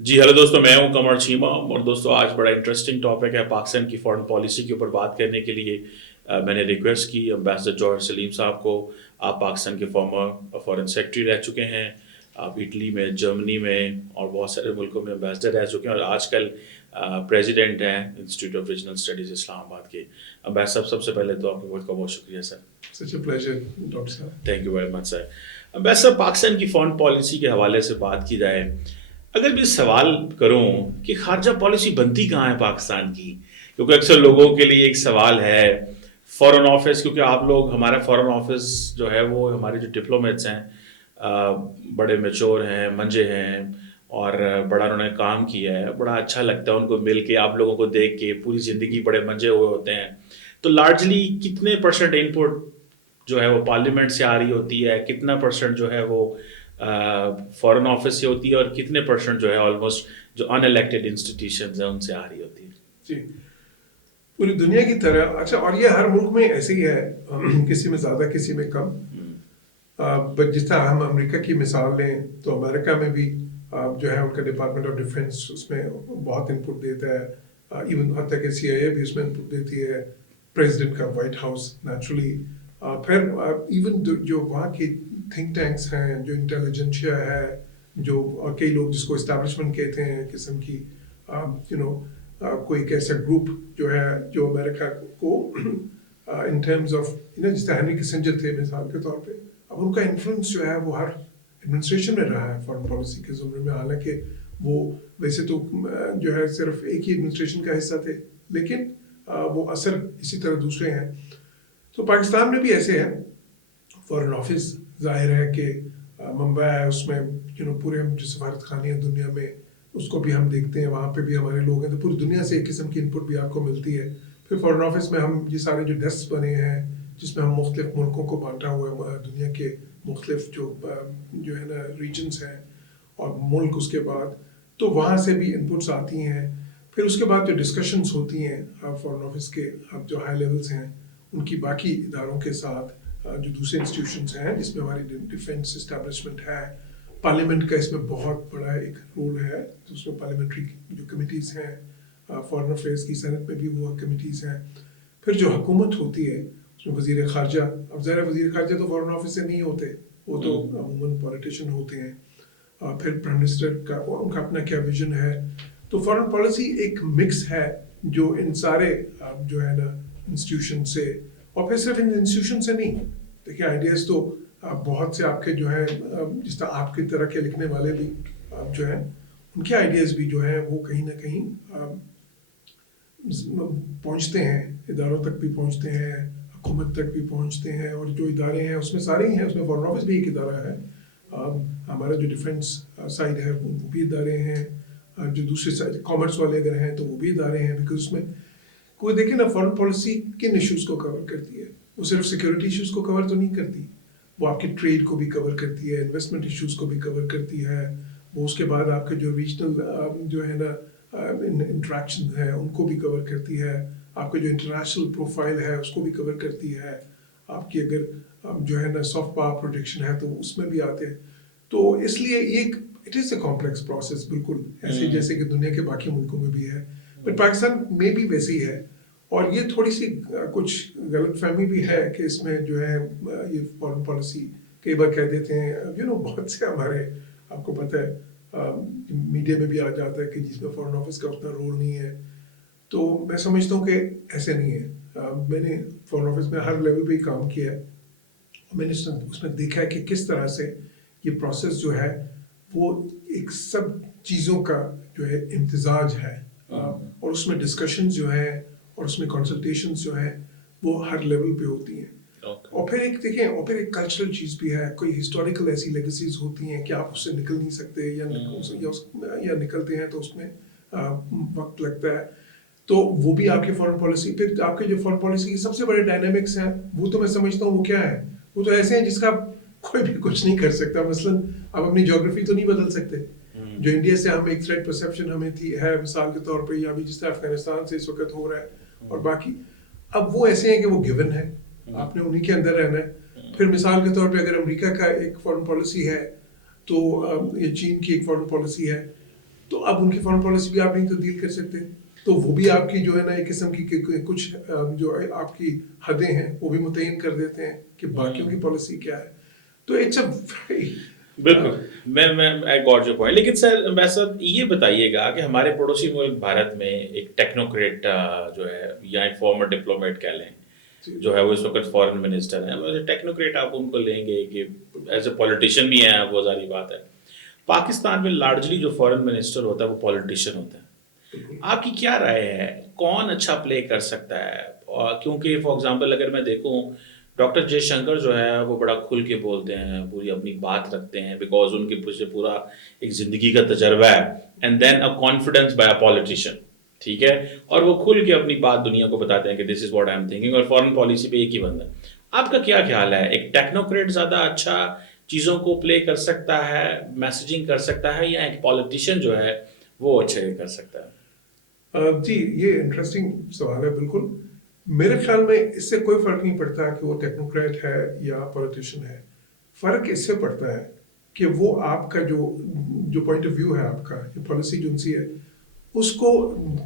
جی hello دوستوں، میں ہوں کمر چیمہ اور دوستوں آج بڑا انٹرسٹنگ ٹاپک ہے پاکستان کی فارن پالیسی کے اوپر بات کرنے کے لیے میں نے ریکویسٹ کی امبیسڈر جوہر سلیم صاحب کو. آپ پاکستان کے فارمر فارن سیکرٹری رہ چکے ہیں. آپ اٹلی میں، جرمنی میں اور بہت سارے ملکوں میں امبیسڈر رہ چکے ہیں اور آج کل پریزیڈنٹ ہیں انسٹیٹیوٹ آف ریجنل اسٹڈیز اسلام آباد کے. امبیسڈر صاحب سب سے پہلے تو آپ کا بہت شکریہ سر. Such a pleasure, Dr. Saab. Thank you very much sir. Ambassador Pakistan کی فارن پالیسی کے حوالے سے بات کی جائے، اگر میں سوال کروں کہ خارجہ پالیسی بنتی کہاں ہے پاکستان کی، کیونکہ اکثر لوگوں کے لیے ایک سوال ہے فارن آفس، کیونکہ آپ لوگ ہمارا فارن آفس جو ہے وہ ہمارے جو ڈپلومیٹس ہیں بڑے میچور ہیں، منجے ہیں اور بڑا انہوں نے کام کیا ہے. بڑا اچھا لگتا ہے ان کو مل کے، آپ لوگوں کو دیکھ کے. پوری زندگی بڑے منجے ہوئے ہوتے ہیں. تو لارجلی کتنے پرسنٹ ان پٹ جو ہے وہ پارلیمنٹ سے آ رہی ہوتی ہے، کتنا پرسنٹ جو ہے وہ فارن آفس سے ہوتی ہے، اور کتنے پرسنٹ جو ہے آلموسٹ جو ان الیکٹڈ انسٹیٹیوشنز ہیں ان سے آ رہی ہوتی ہے؟ جی پوری دنیا کی طرح اچھا، اور یہ ہر ملک میں ایسے ہی ہے، کسی میں زیادہ کسی میں کم. بٹ جس طرح ہم امریکہ کی مثال لیں تو امریکہ میں بھی جو ہے ان کا ڈپارٹمنٹ آف ڈیفینس اس میں بہت ان پٹ دیتا ہے. ایون حتیٰ کہ سی آئی اے بھی اس میں ان پٹ دیتی ہے، پریزیڈنٹ کا وائٹ ہاؤس نیچرلی. پھر ایون جو وہاں کی تھنک ٹینکس ہیں، جو انٹیلیجنشیا ہے، جو کئی لوگ جس کو اسٹیبلشمنٹ کہتے ہیں قسم کی، کوئی ایک ایسا گروپ جو ہے جو امریکہ کو ان ٹرمز آف جس طرح ہینری کسنجر تھے مثال کے طور پہ، اب ان کا انفلوئنس جو ہے وہ ہر ایڈمنسٹریشن میں رہا ہے فارن پالیسی کے زمرے میں. حالانکہ وہ ویسے تو جو ہے صرف ایک ہی ایڈمنسٹریشن کا حصہ تھے، لیکن وہ اثر اسی طرح دوسرے ہیں. تو پاکستان میں بھی ایسے ہے. فارن آفس ظاہر ہے کہ ممبئی ہے، اس میں پورے ہم جو سفارت خانے ہیں دنیا میں اس کو بھی ہم دیکھتے ہیں، وہاں پہ بھی ہمارے لوگ ہیں، تو پوری دنیا سے ایک قسم کی ان پٹ بھی آپ کو ملتی ہے. پھر فارن آفس میں ہم یہ سارے جو ڈیسک بنے ہیں جس میں ہم مختلف ملکوں کو بانٹا ہوا ہے، دنیا کے مختلف جو ہے نا ریجنز ہیں اور ملک، اس کے بعد تو وہاں سے بھی ان پٹس آتی ہیں. پھر اس کے بعد جو ڈسکشنز ہوتی ہیں فارن آفس کے اب جو ہائی لیولز ہیں ان کی باقی اداروں کے ساتھ، جو دوسرے انسٹیٹیوشنز ہیں جس میں ہماری ڈیفینس اسٹیبلشمنٹ ہے. پارلیمنٹ کا اس میں بہت بڑا ایک رول ہے، تو اس میں پارلیمنٹری جو کمیٹیز ہیں فارن افیئرس کی، سینٹ میں بھی وہ کمیٹیز ہیں. پھر جو حکومت ہوتی ہے اس میں وزیر خارجہ، اب ظاہر وزیر خارجہ تو فارن آفس سے نہیں ہوتے، وہ تو عموماً پولیٹیشین ہوتے ہیں. پھر پرائم منسٹر کا ان کا اپنا کیا ویژن ہے. تو فارن پالیسی ایک مکس ہے جو ان سارے جو ہے نا انسٹیٹیوشن سے، اور پھر صرف ان انسٹیٹیوشن سے نہیں. دیکھیے آئیڈیاز تو بہت سے آپ کے جو ہیں جس طرح آپ کی طرح کے لکھنے والے بھی جو ہیں ان کے آئیڈیاز بھی جو ہیں وہ کہیں نہ کہیں پہنچتے ہیں، اداروں تک بھی پہنچتے ہیں، حکومت تک بھی پہنچتے ہیں. اور جو ادارے ہیں اس میں سارے ہی ہیں، اس میں فارن آفس بھی ایک ادارہ ہے، ہمارا جو ڈیفینس سائڈ ہے وہ بھی ادارے ہیں، جو دوسرے سائڈ کامرس والے اگر ہیں تو وہ بھی ادارے ہیں. بیکاز اس میں کوئی دیکھیں نا فارن پالیسی کن ایشوز کو کور کرتی ہے. وہ صرف سیکورٹی ایشوز کو کور تو نہیں کرتی، وہ آپ کی ٹریڈ کو بھی کور کرتی ہے، انویسٹمنٹ ایشوز کو بھی کور کرتی ہے. وہ اس کے بعد آپ کے جو ریجنل جو ہے نا انٹریکشن ہیں ان کو بھی کور کرتی ہے. آپ کا جو انٹرنیشنل پروفائل ہے اس کو بھی کور کرتی ہے. آپ کی اگر جو ہے نا سافٹ پاور پروٹیکشن ہے تو اس میں بھی آتے ہیں. تو اس لیے یہ it is a complex process, بالکل ایسے جیسے کہ دنیا کے باقی ملکوں میں بھی ہے، بٹ پاکستان میں بھی ویسے ہی ہے. اور یہ تھوڑی سی کچھ غلط فہمی بھی ہے کہ اس میں جو ہے یہ فارن پالیسی کئی بار کہہ دیتے ہیں بہت سے ہمارے آپ کو پتہ ہے میڈیا میں بھی آ جاتا ہے کہ جس میں فارن آفس کا اتنا رول نہیں ہے. تو میں سمجھتا ہوں کہ ایسے نہیں ہے. میں نے فارن آفس میں ہر لیول پہ ہی کام کیا ہے، میں نے اس میں دیکھا ہے کہ کس طرح سے یہ پروسیس جو ہے وہ ایک سب چیزوں کا جو ہے امتزاج ہے، اور اس میں ڈسکشنز جو ہیں اور اس میں کنسلٹیشنز جو ہیں وہ ہر لیول پہ ہوتی ہیں. اور پھر ایک دیکھیں، اور پھر ایک کلچرل چیز بھی ہے. کوئی ہسٹوریکل ایسی لیگیسیز ہوتی ہیں کہ آپ اس سے نکل نہیں سکتے، یا نکلتے ہیں تو اس میں وقت لگتا ہے. تو وہ بھی آپ کی فارن پالیسی، پھر آپ کے جو فارن پالیسی کے سب سے بڑے ڈائنامکس ہیں وہ تو میں سمجھتا ہوں وہ کیا ہے، وہ تو ایسے ہیں جس کا کوئی بھی کچھ نہیں کر سکتا. مثلاً آپ اپنی جیوگرافی تو نہیں بدل سکتے. جو انڈیا سے ہم ایک تھریٹ پرسیپشن ہمیں ہے مثال کے طور پہ، یا بھی جس طرح افغانستان سے اس وقت ہو رہا ہے اور باقی، اب وہ ایسے ہیں کہ وہ گیون ہے، آپ نے انہی کے اندر رہنا ہے. پھر مثال کے طور پہ اگر امریکہ کا ایک فارن پالیسی ہے تو یا چین کی ایک فارن پالیسی ہے، تو اب ان کی فارن پالیسی بھی آپ نہیں تبدیل کر سکتے. تو وہ بھی آپ کی جو ہے نا ایک قسم کی کچھ جو آپ کی حدیں ہیں وہ بھی متعین کر دیتے ہیں کہ باقیوں کی پالیسی کیا ہے. تو اٹس اے بالکل میں آئی گاٹ یور پوائنٹ. لیکن سر میں سب یہ بتائیے گا کہ ہمارے پڑوسی ملک بھارت میں ایک ٹیکنوکریٹ جو ہے یا ایک فارمر ڈپلومیٹ کہہ لیں جو ہے وہ اس وقت فارن منسٹر ہیں. ٹیکنوکریٹ آپ ان کو لیں گے کہ ایز اے پولیٹیشین بھی ہیں, وہ ساری بات ہے. پاکستان میں لارجلی جو فارن منسٹر ہوتا ہے وہ پولیٹیشین ہوتا ہے. آپ کی کیا رائے ہے کون اچھا پلے کر سکتا ہے؟ کیونکہ فار ایگزامپل اگر میں دیکھوں ڈاکٹر جے شنکر جو ہے وہ بڑا کھل کے بولتے ہیں, پوری اپنی بات رکھتے ہیں, بیکاز ان کے پیچھے پورا ایک زندگی کا تجربہ ہے. And then a confidence by a politician, ٹھیک ہے, اور وہ کھل کے اپنی بات دنیا کو بتاتے ہیں کہ this is what I am thinking. اور فارن پالیسی پہ ایک ہی بندہ. آپ کا کیا خیال ہے, ایک ٹیکنوکریٹ زیادہ اچھا چیزوں کو پلے کر سکتا ہے, میسیجنگ کر سکتا ہے, یا ایک پولیٹیشین جو ہے وہ اچھے کر سکتا ہے؟ جی یہ انٹرسٹنگ سوال ہے. بالکل میرے خیال میں اس سے کوئی فرق نہیں پڑتا کہ وہ ٹیکنوکریٹ ہے یا پولیٹیشین ہے. فرق اس سے پڑتا ہے کہ وہ آپ کا جو پوائنٹ آف ویو ہے, آپ کا جو پالیسی جو سی ہے اس کو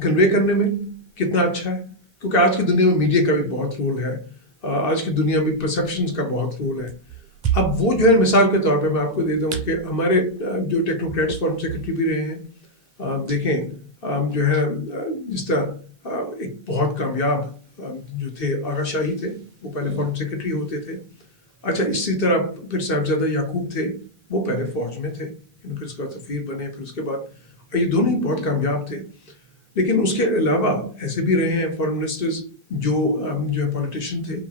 کنوے کرنے میں کتنا اچھا ہے. کیونکہ آج کی دنیا میں میڈیا کا بھی بہت رول ہے, آج کی دنیا میں پرسیپشنز کا بہت رول ہے. اب وہ جو ہے مثال کے طور پہ میں آپ کو دے دوں کہ ہمارے جو ٹیکنوکریٹس فارم سیکرٹری بھی رہے ہیں, دیکھیں جو ہے جس طرح ایک بہت کامیاب جو تھے آغا شاہی تھے, وہ پہلے فارن سیکرٹری ہوتے تھے. اچھا اسی طرح پھر صاحبزادہ یعقوب تھے, وہ پہلے فوج میں تھے, پھر اس کے بعد سفیر بنے, پھر اس کے بعد, اور یہ دونوں ہی بہت کامیاب تھے. لیکن اس کے علاوہ ایسے بھی رہے ہیں فارن منسٹرز جو ہے پولیٹیشین تھے.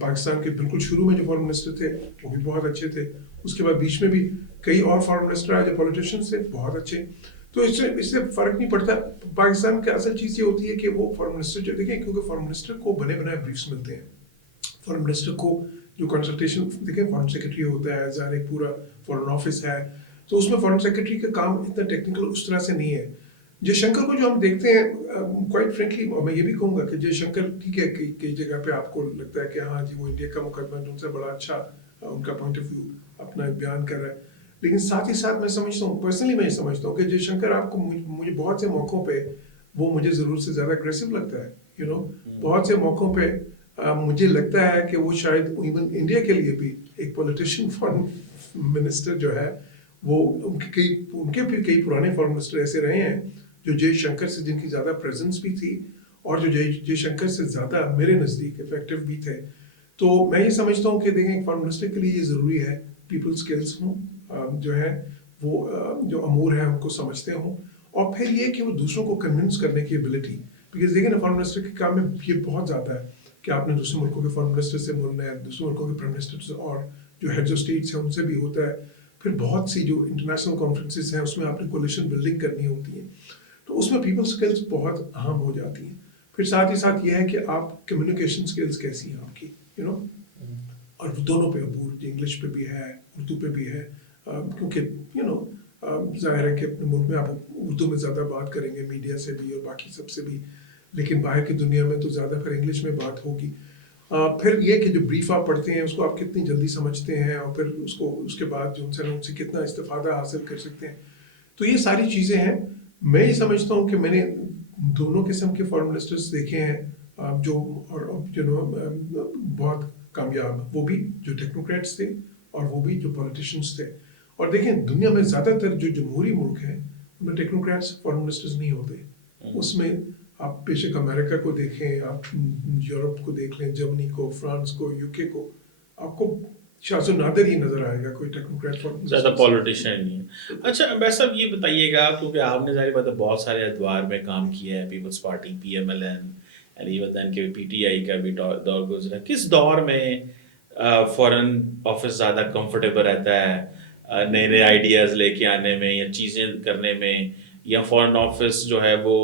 پاکستان کے بالکل شروع میں جو فارن منسٹر تھے وہ بھی بہت اچھے تھے. اس کے بعد بیچ میں بھی کئی اور فارن منسٹر آئے جو پولیٹیشینز تھے بہت اچھے. تو اس سے فرق نہیں پڑتا. پاکستان کی اصل چیز یہ ہوتی ہے کہ وہ فارن منسٹر جو دیکھیں, کیونکہ فارن منسٹر کو بنے بنائے بریفس ملتے ہیں. فارن منسٹر کو جو کنسلٹیشن دیکھیں فارن سیکرٹری ہوتا ہے, ظاہر ایک پورا فارن آفس ہے, تو اس میں فارن سیکرٹری کا کام اتنا ٹیکنیکل اس طرح سے نہیں ہے. جے شنکر کو جو ہم دیکھتے ہیں کوائٹ فرینکلی, اور میں یہ بھی کہوں گا کہ جے شنکر ٹھیک ہے کئی جگہ پہ آپ کو لگتا ہے کہ ہاں جی وہ انڈیا کا مقدمہ جو ان سے بڑا اچھا ان کا پوائنٹ آف ویو اپنا بیان کر رہا ہے. لیکن ساتھ ہی ساتھ میں سمجھتا ہوں, پرسنلی میں یہ سمجھتا ہوں کہ جے شنکر آپ کو مجھے بہت سے موقعوں پہ وہ مجھے ضرورت سے زیادہ اگریسو لگتا ہے. بہت سے موقعوں پہ مجھے لگتا ہے کہ وہ شاید ایون انڈیا کے لیے بھی ایک پولیٹیشین فارن منسٹر جو ہے وہ ان کے بھی کئی پرانے فارن منسٹر ایسے رہے ہیں جو جے شنکر سے جن کی زیادہ پریزنس بھی تھی, اور جو جے شنکر سے زیادہ میرے نزدیک افیکٹو بھی تھے. تو میں یہ سمجھتا ہوں کہ دیکھیں فارن منسٹر کے لیے یہ ضروری ہے پیپل اسکلس ہوں, جو ہے وہ جو امور ہیں ان کو سمجھتے ہوں, اور پھر یہ کہ وہ دوسروں کو کنونس کرنے کی ایبلٹی. بیکاز دیکھیں نا فارن منسٹر کے کام میں یہ بہت زیادہ ہے کہ آپ نے دوسرے ملکوں کے فارن منسٹر سے ملنا ہے, دوسرے ملکوں کے پرائم منسٹر سے, اور جو ہیڈز آف اسٹیٹس ہیں ان سے بھی ہوتا ہے. پھر بہت سی جو انٹرنیشنل کانفرنسز ہیں اس میں آپ نے کولیشن بلڈنگ کرنی ہوتی ہے, تو اس میں پیپل اسکلس بہت اہم ہو جاتی ہیں. پھر ساتھ ہی ساتھ یہ ہے کہ آپ کمیونیکیشن اسکلس کیسی ہیں آپ کی, اور دونوں پہ عبور, انگلش پہ بھی ہے اردو پہ بھی ہے, کیونکہ ظاہر ہے کہ اپنے ملک میں آپ اردو میں زیادہ بات کریں گے میڈیا سے بھی اور باقی سب سے بھی, لیکن باہر کی دنیا میں تو زیادہ پھر انگلش میں بات ہوگی. پھر یہ کہ جو بریف آپ پڑھتے ہیں اس کو آپ کتنی جلدی سمجھتے ہیں, اور پھر اس کے بعد جو ان سے کتنا استفادہ حاصل کر سکتے ہیں. تو یہ ساری چیزیں ہیں. میں یہ سمجھتا ہوں کہ میں نے دونوں قسم کے فارن منسٹرز دیکھے ہیں جو بہت کامیاب, وہ بھی جو ٹیکنوکریٹس تھے اور وہ بھی جو پولیٹیشینس تھے. اور دیکھیں دنیا میں زیادہ تر جو جمہوری ملک ہیں ان میں ٹیکنوکریٹس فارن منسٹرز نہیں ہوتے. اس میں آپ بے شک امریکہ کو دیکھیں, آپ یورپ کو دیکھ لیں, جرمنی کو, فرانس کو, یو کے کو, آپ کو شاذ و نادر ہی نظر آئے گا کوئی ٹیکنوکریٹ فارن منسٹر, زیادہ پولیٹیشین نہیں ہے. اچھا بھائی صاحب یہ بتائیے گا, کیونکہ آپ نے ظاہر بات ہے بہت سارے ادوار میں کام کیا ہے, Peoples Party, P M L N, even کے پی ٹی آئی کا بھی دور گزرا, کس دور میں فارن آفس زیادہ کمفرٹیبل رہتا ہے نئے نئے آئیڈیاز لے کے آنے میں یا چیزیں کرنے میں, یا فارن آفس جو ہے وہ,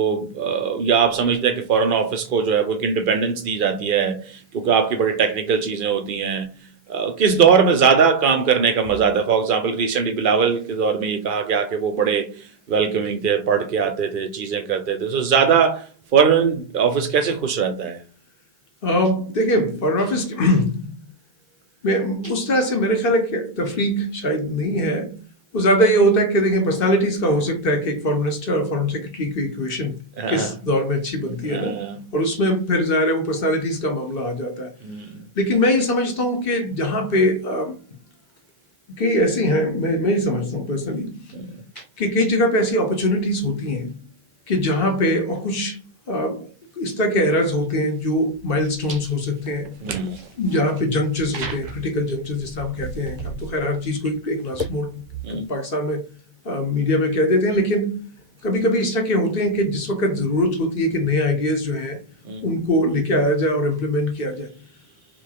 یا آپ سمجھتے ہیں کہ فارن آفس کو جو ہے وہ ایک انڈیپینڈنس دی جاتی ہے کیونکہ آپ کی بڑی ٹیکنیکل چیزیں ہوتی ہیں, کس دور میں زیادہ کام کرنے کا مزہ آتا ہے؟ فار ایگزامپل ریسنٹلی بلاول کے دور میں یہ کہا گیا کہ وہ بڑے ویلکمنگ تھے, پڑھ کے آتے تھے, چیزیں کرتے تھے, تو زیادہ فارن آفس کیسے خوش رہتا ہے؟ دیکھیں فارن آفس میں اس طرح سے میرے خیال ہے کہ تفریق شاید نہیں ہے. وہ زیادہ یہ ہوتا ہے کہ دیکھیں پرسنالٹیز کا ہو سکتا ہے کہ ایک فارن منسٹر اور فارن سیکرٹری کی ایکویشن کس دور میں اچھی بنتی ہے نا، اور اس میں پھر ظاہر ہے وہ پرسنالٹیز کا معاملہ آ جاتا ہے. لیکن میں یہ سمجھتا ہوں کہ جہاں پہ کئی ایسی ہیں، میں یہ سمجھتا ہوں پرسنلی کہ کئی جگہ پہ ایسی اپرچونیٹیز ہوتی ہیں کہ جہاں پہ اور کچھ اس طرح کے ایررز ہوتے ہیں جو مائل سٹونز ہو سکتے ہیں، جہاں پہ جنکچرز ہوتے ہیں، کرٹیکل جنکچرز جس طرح ہم کہتے ہیں. ہم تو خیر ہر چیز کو ایک ناسک موڑ پاکستان میں میڈیا میں کہہ دیتے ہیں، لیکن کبھی کبھی اس طرح کے ہوتے ہیں کہ جس وقت ضرورت ہوتی ہے کہ نئے آئیڈیاز جو ہیں ان کو لے کے آیا جائے اور امپلیمنٹ کیا جائے.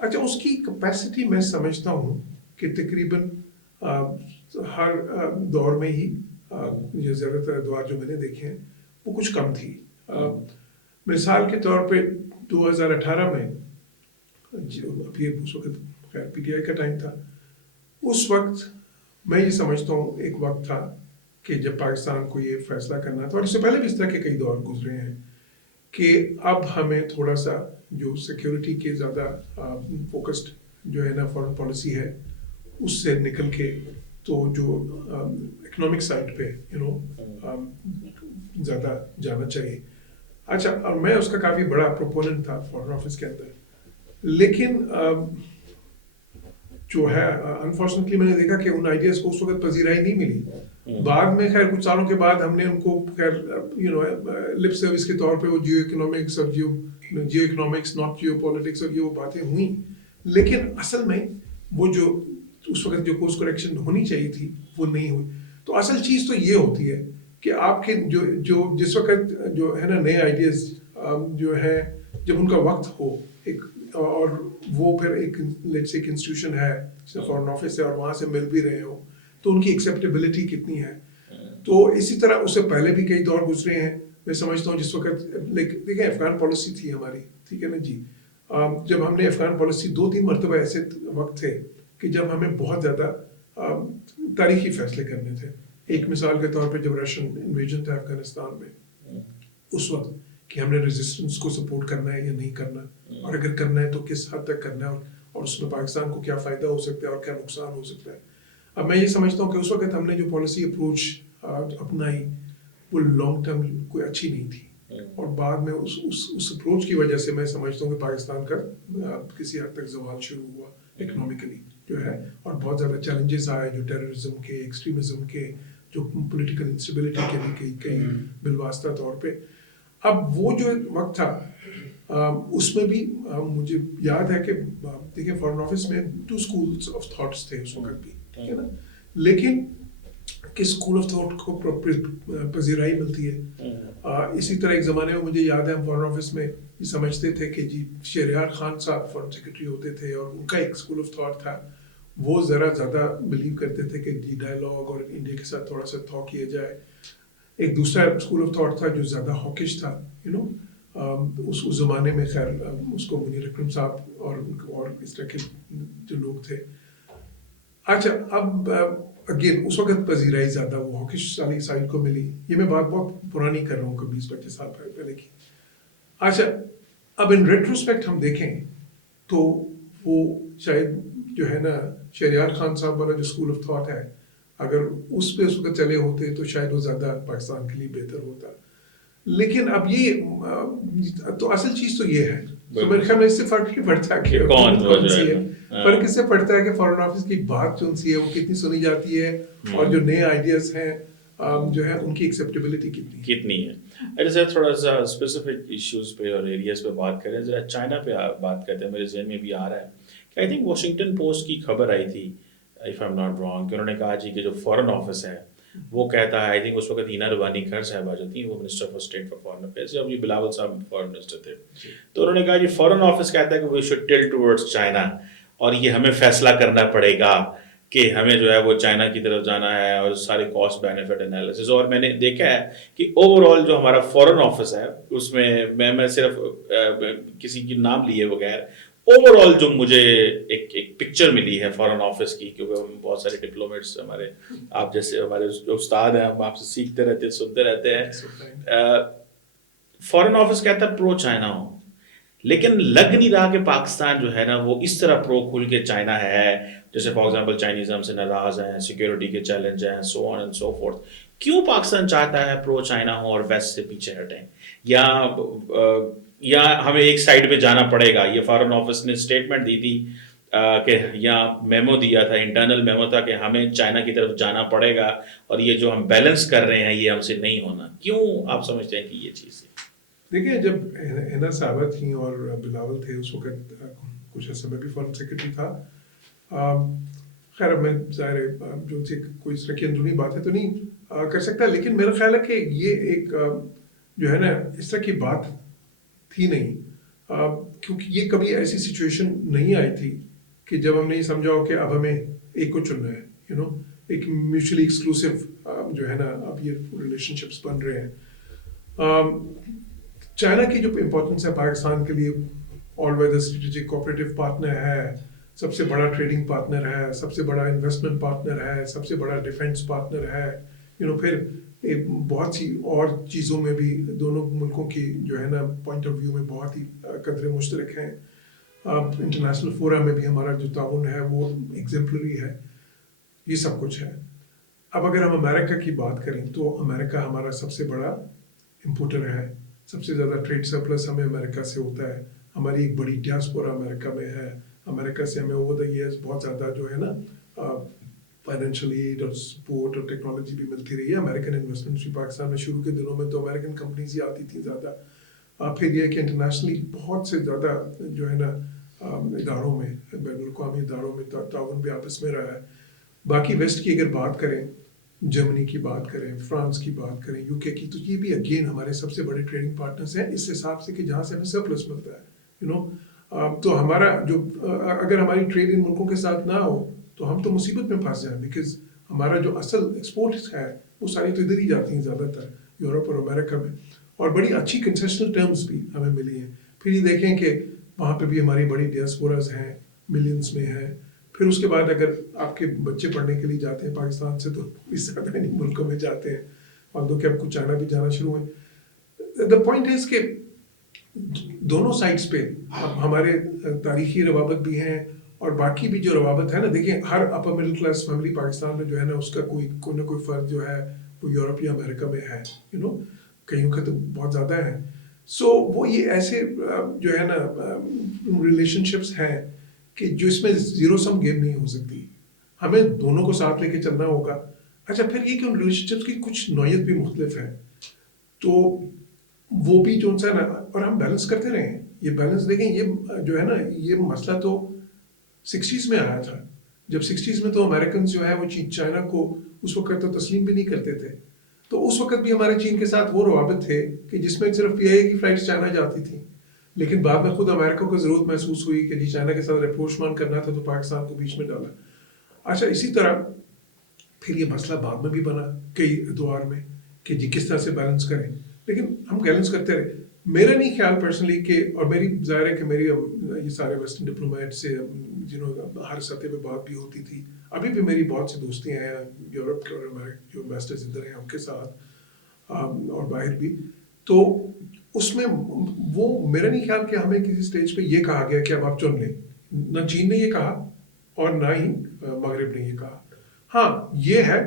اچھا، اس کی کیپیسٹی میں سمجھتا ہوں کہ تقریباً ہر دور میں ہی یہ زیادہ تر ادوار جو میں نے دیکھے ہیں وہ کچھ کم تھی. مثال کے طور پہ 2018 میں ابھی اس وقت خیر پی ٹی آئی کا ٹائم تھا، اس وقت میں یہ سمجھتا ہوں ایک وقت تھا کہ جب پاکستان کو یہ فیصلہ کرنا تھا، اور اس سے پہلے بھی اس طرح کے کئی دور گزرے ہیں کہ اب ہمیں تھوڑا سا جو سیکیورٹی کے زیادہ فوکسڈ جو ہے نا فارن پالیسی ہے اس سے نکل کے تو جو اکنامک سائڈ پہ زیادہ جانا چاہیے. اچھا، اور میں اس کا کافی بڑا پروپوننٹ تھا فارن آفس کے اندر، لیکن جو ہے انفارچونیٹلی میں نے دیکھا کہ ان آئیڈیاز کو اس وقت پذیرائی نہیں ملی. بعد میں خیر کچھ سالوں کے بعد ہم نے ان کو خیر لپ سروس کے طور پہ وہ جیو اکنامکس اور geo economics not geo politics اور یہ وہ باتیں ہوئیں، لیکن اصل میں وہ جو اس وقت جو کورس کریکشن ہونی چاہیے تھی وہ نہیں ہوئی. تو اصل چیز تو یہ ہوتی ہے کہ آپ کے جو جس وقت جو ہے نا نئے آئیڈیاز جو ہے جب ان کا وقت ہو ایک، اور وہ پھر ایک لیٹس ایک انسٹیٹیوشن ہے جیسے فارن آفس ہے اور وہاں سے مل بھی رہے ہو تو ان کی ایکسیپٹیبلٹی کتنی ہے. تو اسی طرح اس سے پہلے بھی کئی دور گزرے ہیں. میں سمجھتا ہوں جس وقت دیکھیں افغان پالیسی تھی ہماری، ٹھیک ہے نا جی، جب ہم نے افغان پالیسی 2-3 مرتبہ ایسے وقت تھے کہ جب ہمیں بہت زیادہ تاریخی فیصلے کرنے تھے. ایک مثال کے طور پہ جب رشین انویژن تھا افغانستان میں، اس وقت کہ ہم نے ریزسٹنس کو سپورٹ کرنا ہے یا نہیں کرنا، اور اگر کرنا ہے تو کس حد تک کرنا ہے، اور اس میں پاکستان کو کیا فائدہ ہو سکتا ہے اور کیا نقصان ہو سکتا ہے. اب میں یہ سمجھتا ہوں کہ اس وقت ہم نے جو پالیسی اپروچ اپنائی وہ لانگ ٹرم کوئی اچھی نہیں تھی، اور بعد میں اس اپروچ کی وجہ سے میں سمجھتا ہوں کہ پاکستان کا کسی حد تک زوال شروع ہوا اکنامکلی جو ہے، اور بہت زیادہ چیلنجز آئے جو ٹیررزم کے، ایکسٹریمزم کے، جو پولیٹیکل انسٹیبلٹی کے بھی کئی بالواسطہ طور پہ. اب وہ جو وقت تھا اس میں بھی مجھے یاد ہے کہ دیکھیں فارن آفس میں 2 schools آف تھاٹس تھے اس وقت بھی، ٹھیک ہے نا، لیکن کس اسکول آف تھاٹ کو پذیرائی ملتی ہے. اسی طرح ایک زمانے میں مجھے یاد ہے ہم فارن آفس میں یہ سمجھتے تھے کہ جی شہریار خان صاحب فارن سیکرٹری ہوتے تھے اور ان کا ایک اسکول آف تھاٹ تھا، وہ ذرا زیادہ بلیو کرتے تھے کہ جی ڈائلاگ اور انڈیا کے ساتھ تھوڑا سا تھا کیا جائے. ایک دوسرا اسکول آف تھاٹ تھا جو زیادہ ہاکش تھا، اس زمانے میں خیر اس کو منیر اکرم صاحب اور اس طرح کے جو لوگ تھے. اچھا، اب اگین اس وقت پذیرائی زیادہ وہ ہاکش والی سائڈ کو ملی. یہ میں بات بہت پرانی کر رہا ہوں، 20-25 سال پہلے کی. اچھا، اب ان ریٹروسپیکٹ ہم دیکھیں تو وہ شاید جو ہے نا شہریار خان صاحب والا جو اسکول آف تھاٹ ہے، اگر اس پہ اس وقت چلے ہوتے تو شاید وہ زیادہ پاکستان کے لیے بہتر ہوتا. لیکن اب یہ تو اصل چیز تو یہ ہے، تو میرے خیال میں اس سے فرق نہیں پڑتا کہ کون سی ہے، فرق اس سے پڑتا ہے کہ فارن آفس کی بات جو سی ہے وہ کتنی سنی جاتی ہے، اور جو نئے آئیڈیاز ہیں جو ہے ان کی ایکسیپٹیبلٹی کتنی ہے. ایسا تھوڑا سا اسپیسیفک ایشوز پہ اور ایریاز پہ بات کریں، ذرا چائنا پہ بات کرتے ہیں. میرے ذہن میں بھی آ رہا ہے کہ آئی تھنک واشنگٹن پوسٹ کی خبر آئی تھی، if I am not wrong, کہ انہوں نے کہا جی کہ جو فارن آفس ہے وہ کہتا ہے، آئی تھنک اس وقت ہینا روانی خیر صاحبہ جو تھیں وہ minister for state for foreign affairs, اب یہ بلاول صاحب فارن منسٹر تھے، تو انہوں نے کہا جی فارن آفس کہتا ہے کہ we should tilt towards China, اور یہ ہمیں فیصلہ کرنا پڑے گا کہ ہمیں جو ہے وہ چائنا کی طرف جانا ہے، اور سارے کاسٹ بینیفٹ انالیسس. اور میں نے دیکھا ہے کہ اوور آل جو ہمارا فارن آفس ہے اس میں میں صرف کسی کی نام لیے بغیر اوور آل جو مجھے ایک پکچر ملی ہے فارن آفس کی، کیونکہ بہت سارے ڈپلومیٹس ہمارے آپ جیسے ہمارے جو استاد ہیں ہم آپ سے سیکھتے رہتے ہیں، سنتے رہتے ہیں. فارن آفس کہتا ہے پرو چائنا ہو، لیکن لگ نہیں رہا کہ پاکستان جو ہے نا وہ اس طرح پرو کھل کے چائنا ہے، جیسے فار ایگزامپل چائنیز ہم سے ناراض ہیں، سیکیورٹی کے چیلنج ہیں، سو آن اینڈ سو فورتھ. کیوں پاکستان چاہتا ہے پرو چائنا ہو اور ویسٹ سے پیچھے ہٹیں؟ یا یا ہمیں ایک سائڈ پہ جانا پڑے گا؟ یہ فارن آفس نے اسٹیٹمنٹ دی تھی کہ یا میمو دیا تھا، انٹرنل میمو تھا کہ ہمیں چائنا کی طرف جانا پڑے گا اور یہ جو ہم بیلنس کر رہے ہیں یہ ہم سے نہیں ہونا. کیوں آپ سمجھتے ہیں کہ یہ چیز ہے؟ دیکھیں، جب ہینا صاحبہ تھیں اور بلاول تھے اس وقت، کچھ عرصہ میں بھی فارن سیکرٹری تھا. خیر اب میں ظاہر ہے جو ان سے کوئی اس طرح کی اندرونی باتیں تو نہیں کر سکتا، لیکن میرا خیال ہے کہ یہ ایک جو ہے نا اس طرح کی بات تھی نہیں، کیونکہ یہ کبھی ایسی سچویشن نہیں آئی تھی کہ جب ہم نے یہ سمجھا ہو کہ اب ہمیں ایک کو چننا ہے، ایک میوچولی ایکسکلوسیو جو ہے نا اب یہ ریلیشن شپس بن رہے ہیں. چائنا کی جو امپورٹنس ہے پاکستان کے لیے، آل ویدر اسٹریٹجک کوآپریٹو پارٹنر ہے، سب سے بڑا ٹریڈنگ پارٹنر ہے، سب سے بڑا انویسٹمنٹ پارٹنر ہے، سب سے بڑا ڈیفینس پارٹنر ہے. پھر بہت سی اور چیزوں میں بھی دونوں ملکوں کی جو ہے نا پوائنٹ آف ویو میں بہت ہی قدرے مشترک ہیں. انٹرنیشنل فورم میں بھی ہمارا جو تعاون ہے وہ ایگزمپلری ہے. یہ سب کچھ ہے. اب اگر ہم امریکہ کی بات کریں تو امریکہ ہمارا سب سے بڑا امپورٹر ہے، سب سے زیادہ ٹریڈ سرپلس ہمیں امریکہ سے ہوتا ہے. ہماری ایک بڑی ڈیاسپورا امریکہ میں ہے. امریکہ سے ہمیں اوور دا ایئرز بہت زیادہ جو ہے نا فائنینشیل ایڈ اور سپورٹ اور ٹیکنالوجی بھی ملتی رہی ہے. امریکن انویسٹمنٹس بھی پاکستان میں شروع کے دنوں میں تو امریکن کمپنیز ہی آتی تھیں زیادہ. پھر یہ کہ انٹرنیشنلی بہت سے زیادہ جو ہے نا اداروں میں، بین الاقوامی اداروں میں تعاون بھی آپس میں رہا ہے. باقی ویسٹ کی اگر بات کریں، جرمنی کی بات کریں، فرانس کی بات کریں، یو کے کی، تو یہ بھی اگین ہمارے سب سے بڑے ٹریڈنگ پارٹنرس ہیں اس حساب سے کہ جہاں سے ہمیں سرپلس ملتا ہے. تو ہمارا جو اگر ہماری ٹریڈ ان ملکوں کے ساتھ نہ ہو تو ہم تو مصیبت میں پھنس جائیں، بیکاز ہمارا جو اصل ایکسپورٹس ہے وہ ساری تو ادھر ہی جاتی ہیں زیادہ تر، یورپ اور امریکہ میں، اور بڑی اچھی کنسیشنل ٹرمز بھی ہمیں ملی ہیں. پھر یہ دیکھیں کہ وہاں پہ بھی ہماری بڑی ڈیاسپوراز ہیں، ملینس میں ہیں. پھر اس کے بعد اگر آپ کے بچے پڑھنے کے لیے جاتے ہیں پاکستان سے تو اس زیادہ انہیں ملکوں میں جاتے ہیں، اور دو کہ اب کچھ چائنا بھی جانا شروع ہیں. دا پوائنٹ از کہ دونوں سائڈس پہ ہمارے تاریخی روابط بھی ہیں اور باقی بھی جو روابط ہے نا. دیکھیں ہر upper middle class family Pakistan میں جو ہے نا اس کا کوئی نہ کوئی فرد جو ہے وہ یورپ یا امریکہ میں ہے، کہیں کا تو بہت زیادہ ہے. سو وہ یہ ایسے جو ہے نا ریلیشن شپس ہیں کہ جو اس میں زیرو سم گیم نہیں ہو سکتی. ہمیں دونوں کو ساتھ لے کے چلنا ہوگا. اچھا پھر یہ کہ ان ریلیشن شپس کی کچھ نوعیت بھی مختلف ہے، تو وہ بھی جو ہے نا، اور ہم بیلنس کرتے رہے ہیں. یہ بیلنس دیکھیں، یہ جو ہے نا یہ مسئلہ تو 60s میں آیا تھا. جب 60s میں تو امریکنز جو ہے وہ چائنا کو اس وقت تو تسلیم بھی نہیں کرتے تھے. تو اس وقت بھی ہمارے چین کے ساتھ وہ روابط تھے کہ جس میں صرف پی آئی اے کی فلائٹس چائنا جاتی تھیں. لیکن بعد میں خود امریکہ کو ضرورت محسوس ہوئی کہ جی چائنا کے ساتھ رپورٹمان کرنا تھا تو پاکستان کو بیچ میں ڈالا. اچھا اسی طرح پھر یہ مسئلہ بعد میں بھی بنا کئی ادوار میں کہ جی کس طرح سے بیلنس کریں، لیکن ہم بیلنس کرتے رہے. میرا نہیں خیال پرسنلی کہ، اور میری ظاہر ہے کہ میری یہ سارے ویسٹرن ڈپلومیٹ سے جنہوں ہر سطح پہ بات بھی ہوتی تھی، ابھی بھی میری بہت سی دوستیاں ہیں یورپ کے اور ہمارے جو انویسٹرز ادھر ہیں ان کے ساتھ اور باہر بھی. تو اس میں وہ میرا نہیں خیال کہ ہمیں کسی سٹیج پہ یہ کہا گیا کہ اب آپ چن لیں. نہ چین نے یہ کہا اور نہ ہی مغرب نے یہ کہا. ہاں یہ ہے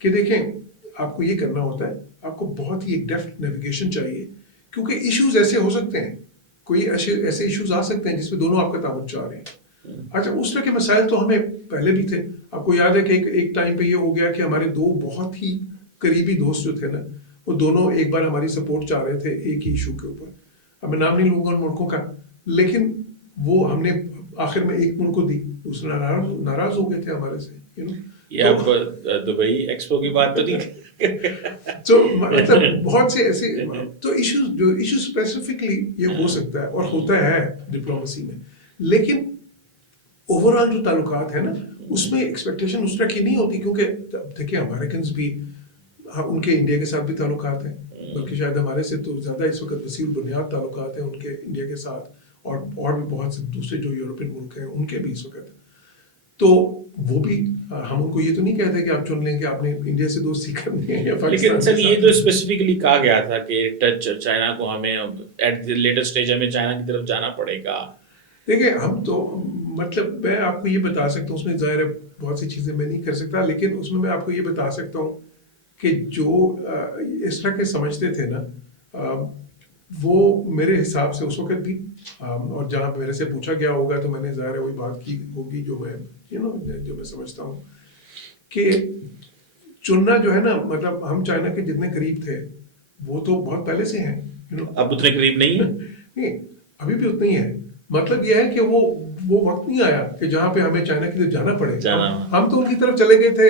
کہ دیکھیں آپ کو یہ کرنا ہوتا ہے، آپ کو بہت ہی ایک ڈیفٹ نیویگیشن چاہیے، کیونکہ ایشوز ایسے ہو سکتے ہیں، کوئی ایسے ایشوز آ سکتے ہیں جس میں دونوں آپ کا تعاون چاہ رہے ہیں. اچھا اس طرح کے مسائل تو ہمیں پہلے بھی تھے. آپ کو یاد ہے کہ ایک ٹائم پہ یہ ہو گیا کہ ہمارے دو بہت ہی قریبی دوست جو تھے نا، وہ دونوں ایک بار ہماری سپورٹ چاہ رہے تھے ایک ہی ایشو کے اوپر. اب میں نام نہیں لوں گا ان ملکوں کا، لیکن وہ ہم نے آخر میں ایک ملک کو دی، دوسرا ناراض ہو گئے تھے ہمارے سے. یہ آپ دبئی ایکسپو کی بات تو نہیں تو مطلب بہت سے ایسے تو ایشو اسپیسیفکلی یہ ہو سکتا ہے اور ہوتا ہے ڈپلومیسی میں. لیکن اوور آل جو تعلقات ہیں نا اس میں ایکسپیکٹیشن اس طرح کی نہیں ہوتی، کیونکہ دیکھیں امریکنز بھی ان کے انڈیا کے ساتھ بھی تعلقات ہیں، بلکہ شاید ہمارے سے تو زیادہ اس وقت وسیع البنیاد تعلقات ہیں ان کے انڈیا کے ساتھ، اور بھی بہت سے دوسرے جو یورپین ملک ہیں ان کے بھی اس وقت. تو وہ بھی ہم ان کو یہ تو نہیں کہتے کہ آپ چن لیں کہ آپ نے انڈیا سے دوستی کرنی ہے یا لیکن پاکستان سر کے یہ ساتھ. تو اسپیسیفکلی کہا گیا تھا کہ ٹچ چائنا کو ہمیں ایٹ دی لیٹر اسٹیج ہمیں چائنا کی طرف جانا پڑے گا. دیکھیں ہم تو مطلب میں آپ کو یہ بتا سکتا ہوں، اس میں ظاہر ہے بہت سی چیزیں میں نہیں کر سکتا، لیکن اس میں آپ کو یہ بتا سکتا ہوں کہ جو اس طرح کے سمجھتے تھے نا وہ میرے حساب سے اس وقت بھی اور جہاں میرے سے پوچھا گیا ہوگا تو میں نے ظاہر ہے وہی بات کی ہوگی جو میں سمجھتا ہوں کہ چننا جو ہے نا، مطلب ہم چائنا کے جتنے قریب تھے وہ تو بہت پہلے سے ہیں. اب اتنے قریب نہیں ہے. نہیں ابھی بھی اتنا ہی ہے. مطلب یہ ہے کہ وہ وقت نہیں آیا کہ جہاں پہ ہمیں چائنا کی طرف جانا پڑے. ہم تو ان کی طرف چلے گئے تھے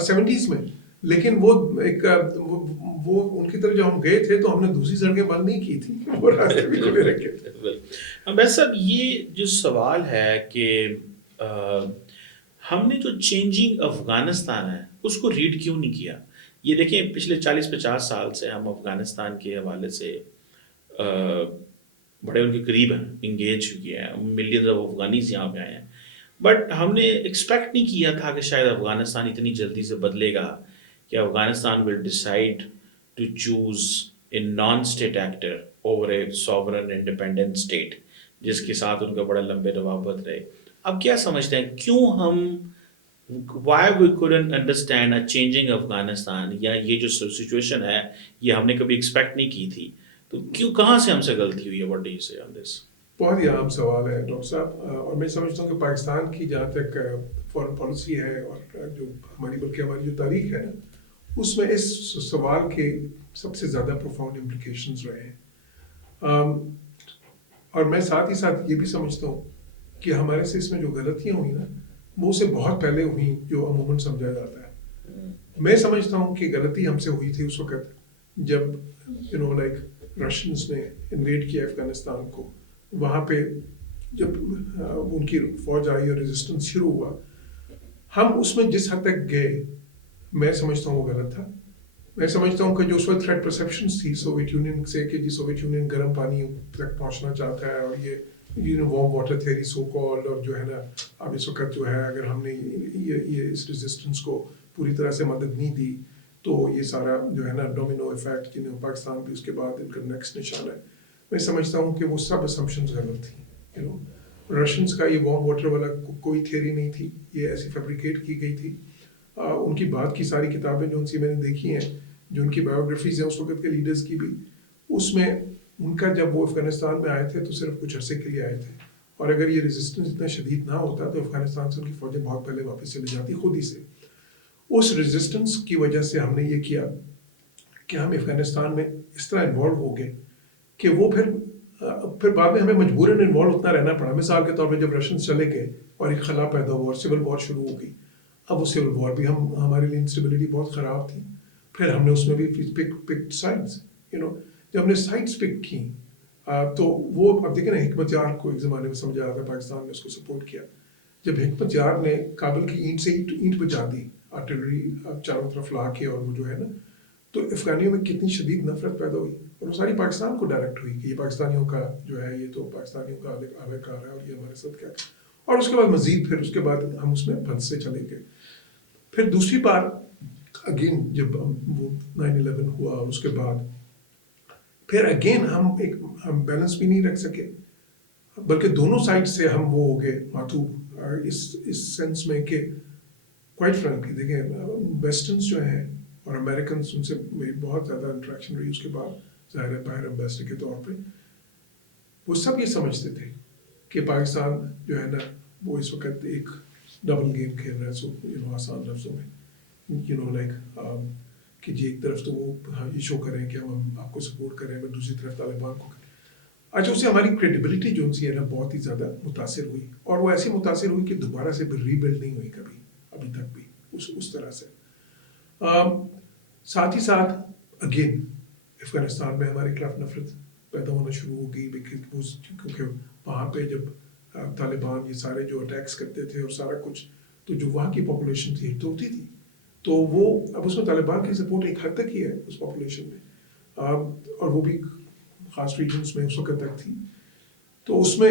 70s میں، لیکن وہ ایک وہ ان کی طرف جب ہم گئے تھے تو ہم نے دوسری سڑکیں بند نہیں کی تھی، وہ راستے بھی کھلے رکھے تھے. بس صاحب یہ جو سوال ہے کہ ہم نے جو چینجنگ افغانستان ہے اس کو ریڈ کیوں نہیں کیا. یہ دیکھیں پچھلے 40-50 سال سے ہم افغانستان کے حوالے سے بڑے ان کے قریب ہیں، انگیج کیا ہے، ملینز آف افغانیز یہاں پہ آئے ہیں، بٹ ہم نے ایکسپیکٹ نہیں کیا تھا کہ شاید افغانستان اتنی جلدی سے بدلے گا کہ Afghanistan will decide to choose a non state actor over a sovereign independent state جس کے ساتھ ان کا بڑا لمبے روابط رہے. اب کیا سمجھتے ہیں کیوں ہم why we couldn't understand a changing Afghanistan, یا یہ جو سچویشن ہے یہ ہم نے کبھی ایکسپیکٹ نہیں کی تھی، تو کیوں کہاں سے ہم سے غلطی ہوئی ہے. واٹ ڈو یو سے آن دس؟ بہت ہی عام سوال ہے ڈاکٹر صاحب، اور میں سمجھتا ہوں کہ پاکستان کی جہاں تک فارن پالیسی ہے اور جو بلکہ ہماری جو تاریخ ہے نا، اس میں اس سوال کے سب سے زیادہ پروفاؤنڈ امپلیکیشنز رہے ہیں. اور میں ساتھ ہی ساتھ یہ بھی سمجھتا ہوں کہ ہمارے سے اس میں جو غلطیاں ہوئی نا وہ سے بہت پہلے ہوئی جو عموماً سمجھا جاتا ہے. میں سمجھتا ہوں کہ غلطی ہم سے ہوئی تھی اس وقت جب لائک رشینز نے انویڈ کیا افغانستان کو. وہاں پہ جب ان کی فوج آئی اور ریزسٹنس شروع ہوا، ہم اس میں جس حد تک گئے میں سمجھتا ہوں وہ غلط تھا. میں سمجھتا ہوں کہ جو اس وقت تھریٹ پرسیپشنز تھی سوویت یونین سے کہ جی سوویت یونین گرم پانی تک پہنچنا چاہتا ہے، اور یہ warm water theory so called, اور جو ہے نا اب اس وقت جو ہے اگر ہم نے یہ اس ریزسٹنس کو پوری طرح سے مدد نہیں دی تو یہ سارا جو ہے نا ڈومینو ایفیکٹ جنہیں پاکستان بھی اس کے بعد ان کا نیکسٹ نشان ہے. میں سمجھتا ہوں کہ وہ سب اسمپشنز غلط تھیں. رشینز کا یہ وارم واٹر والا کوئی تھیوری نہیں تھی، یہ ایسی فیبریکیٹ کی گئی تھی. ان کی بعد کی ساری کتابیں جو ان سی میں نے دیکھی ہیں، جو ان کی بایوگرافیز ہیں اس وقت کے لیڈرز کی بھی، اس میں ان کا جب وہ افغانستان میں آئے تھے تو صرف کچھ عرصے کے لیے آئے تھے، اور اگر یہ ریزسٹنس اتنا شدید نہ ہوتا تو افغانستان سے ان کی فوجیں بہت پہلے واپس چلی جاتی خود ہی سے. اس ریزسٹنس کی وجہ سے ہم نے یہ کیا کہ ہم افغانستان میں اس طرح انوالو ہو گئے کہ وہ پھر بعد میں ہمیں مجبوراً انوالو اتنا رہنا پڑا. مثال کے طور پہ جب رشینز چلے گئے اور ایک خلا پیدا ہوا اور سول وار شروع ہو گئی، اب وہ سول وار بھی ہمارے لیے انسٹیبلٹی بہت خراب تھی. پھر ہم نے اس میں بھی پک سائڈس، جب ہم نے سائڈس پک کی تو وہ اب دیکھیں نا، حکمت یار کو ایک زمانے میں سمجھا آتا ہے، پاکستان نے اس کو سپورٹ کیا. جب حکمت یار نے کابل کی اینٹ سے اینٹ بچا دی آرٹلری چاروں طرف لا کے، اور وہ جو ہے نا، تو افغانیوں میں کتنی شدید نفرت پیدا ہوئی، اور وہ ساری پاکستان کو ڈائریکٹ ہوئی کہ یہ پاکستانیوں کا جو ہے، یہ تو پاکستانیوں کا اعلی کار ہے اور یہ ہمارے ساتھ کیا. اور اس کے بعد مزید پھر اس کے بعد ہم اس میں پھنس سے چلے گئے. پھر دوسری بار اگین جب وہ 9/11 ہوا، اور اس کے بعد پھر اگین ہم بیلنس بھی نہیں رکھ سکے، بلکہ دونوں سائڈ سے ہم وہ ہو گئے ماتوب، اس سینس میں کہ کوائٹ فرینکلی دیکھیں ویسٹرنس جو ہیں اور امریکنس، ان سے میری بہت زیادہ انٹریکشن رہی اس کے بعد، ظاہر ہے باہر امبیسڈر کے طور پہ، وہ سب یہ سمجھتے تھے کہ پاکستان جو ہے نا وہ اس وقت ایک ڈبل گیم کھیل رہا ہے. سو آسان لفظوں میں لائک کہ جی ایک طرف تو وہ یہ شو کریں کہ ہم آپ کو سپورٹ کریں، بٹ دوسری طرف طالبان کو کریں. اچھا، اس سے ہماری کریڈیبلٹی جو سی ہے نا بہت ہی زیادہ متاثر ہوئی، اور وہ ایسی متاثر ہوئی کہ دوبارہ سے ری بلڈ نہیں ہوئی کبھی ابھی تک بھی اس طرح سے. ساتھ ہی ساتھ اگین افغانستان میں ہمارے خلاف نفرت پیدا ہونا شروع ہو گئی، کیونکہ وہاں پہ جب طالبان یہ سارے جو اٹیکس کرتے تھے اور سارا کچھ، تو جو وہاں کی پاپولیشن تھی ہٹ ہوتی تھی، تو وہ اب اس میں طالبان کی سپورٹ ایک حد تک ہی ہے اس پاپولیشن میں، اور وہ بھی خاص ریجنس میں اس وقت تک تھی. تو اس میں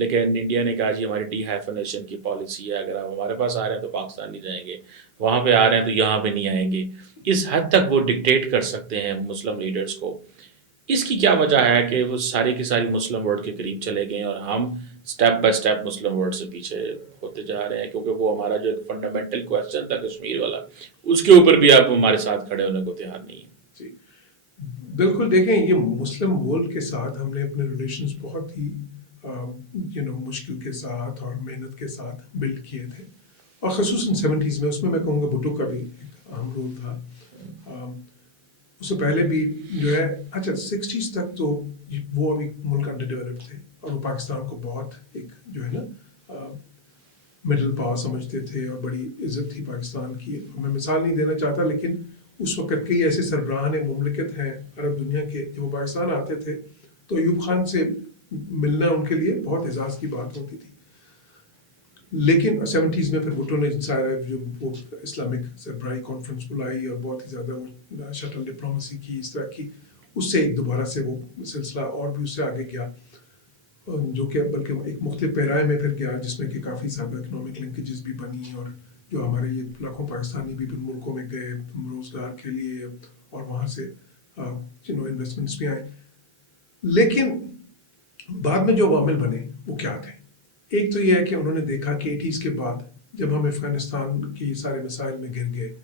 لیکن انڈیا نے کہا جی ہماری ڈی ہائفنیشن کی پالیسی ہے، اگر آپ ہمارے پاس آ رہے ہیں تو پاکستان نہیں جائیں گے، وہاں پہ آ رہے ہیں تو یہاں پہ نہیں آئیں گے. اس حد تک وہ ڈکٹیٹ کر سکتے ہیں مسلم لیڈرز کو. اس کی کیا وجہ ہے کہ وہ ساری کی ساری مسلم ورلڈ کے قریب چلے گئے ہیں اور ہم step by step Muslim world سے پیچھے ہوتے جا رہے ہیں؟ کیونکہ وہ ہمارا جو ایک فنڈامنٹل کویسچن تھا کشمیر والا، اس کے اوپر بھی آپ ہمارے ساتھ کھڑے ہونے کو تیار نہیں ہیں. جی بالکل. دیکھیں یہ مسلم ورلڈ کے ساتھ ہم نے اپنے ریلیشنز بہت ہی مشکل کے ساتھ اور محنت کے ساتھ بلڈ کیے تھے، اور خصوصاً 70s میں. اس میں کہوں گا بھٹو کا بھی ایک اہم رول تھا. اس سے پہلے بھی جو ہے 60s تک تو وہ ابھی ملک انڈر ڈیولپڈ تھے، اور وہ پاکستان کو بہت ایک جو ہے نا مڈل پاور سمجھتے تھے، اور بڑی عزت تھی پاکستان کی. میں مثال نہیں دینا چاہتا، لیکن اس وقت کئی ایسے سربراہان مملکت ہیں عرب دنیا کے جو وہ پاکستان آتے تھے تو ایوب خان سے ملنا ان کے لیے بہت اعزاز کی بات ہوتی تھی. لیکن 70s میں پھر بھٹو نے سارا جو وہ اسلامک سربراہی کانفرنس بلائی اور بہت ہی زیادہ شٹل ڈپلومیسی کی، اس طرح کی. اس سے ایک دوبارہ سے وہ سلسلہ اور بھی اس سے آگے گیا، جو کہ بلکہ ایک مختلف پیرائے میں پھر گیا، جس میں کہ کافی زیادہ اکنامک لنکیجز بھی بنی، اور جو ہمارے یہ لاکھوں پاکستانی بھی ان ملکوں میں گئے روزگار کے لیے، اور وہاں سے انویسٹمنٹس بھی آئے. لیکن بعد میں جو عوامل بنے وہ کیا تھے؟ ایک تو یہ ہے کہ انہوں نے دیکھا کہ 80s کے بعد جب ہم افغانستان کی سارے مسائل میں گر گئے،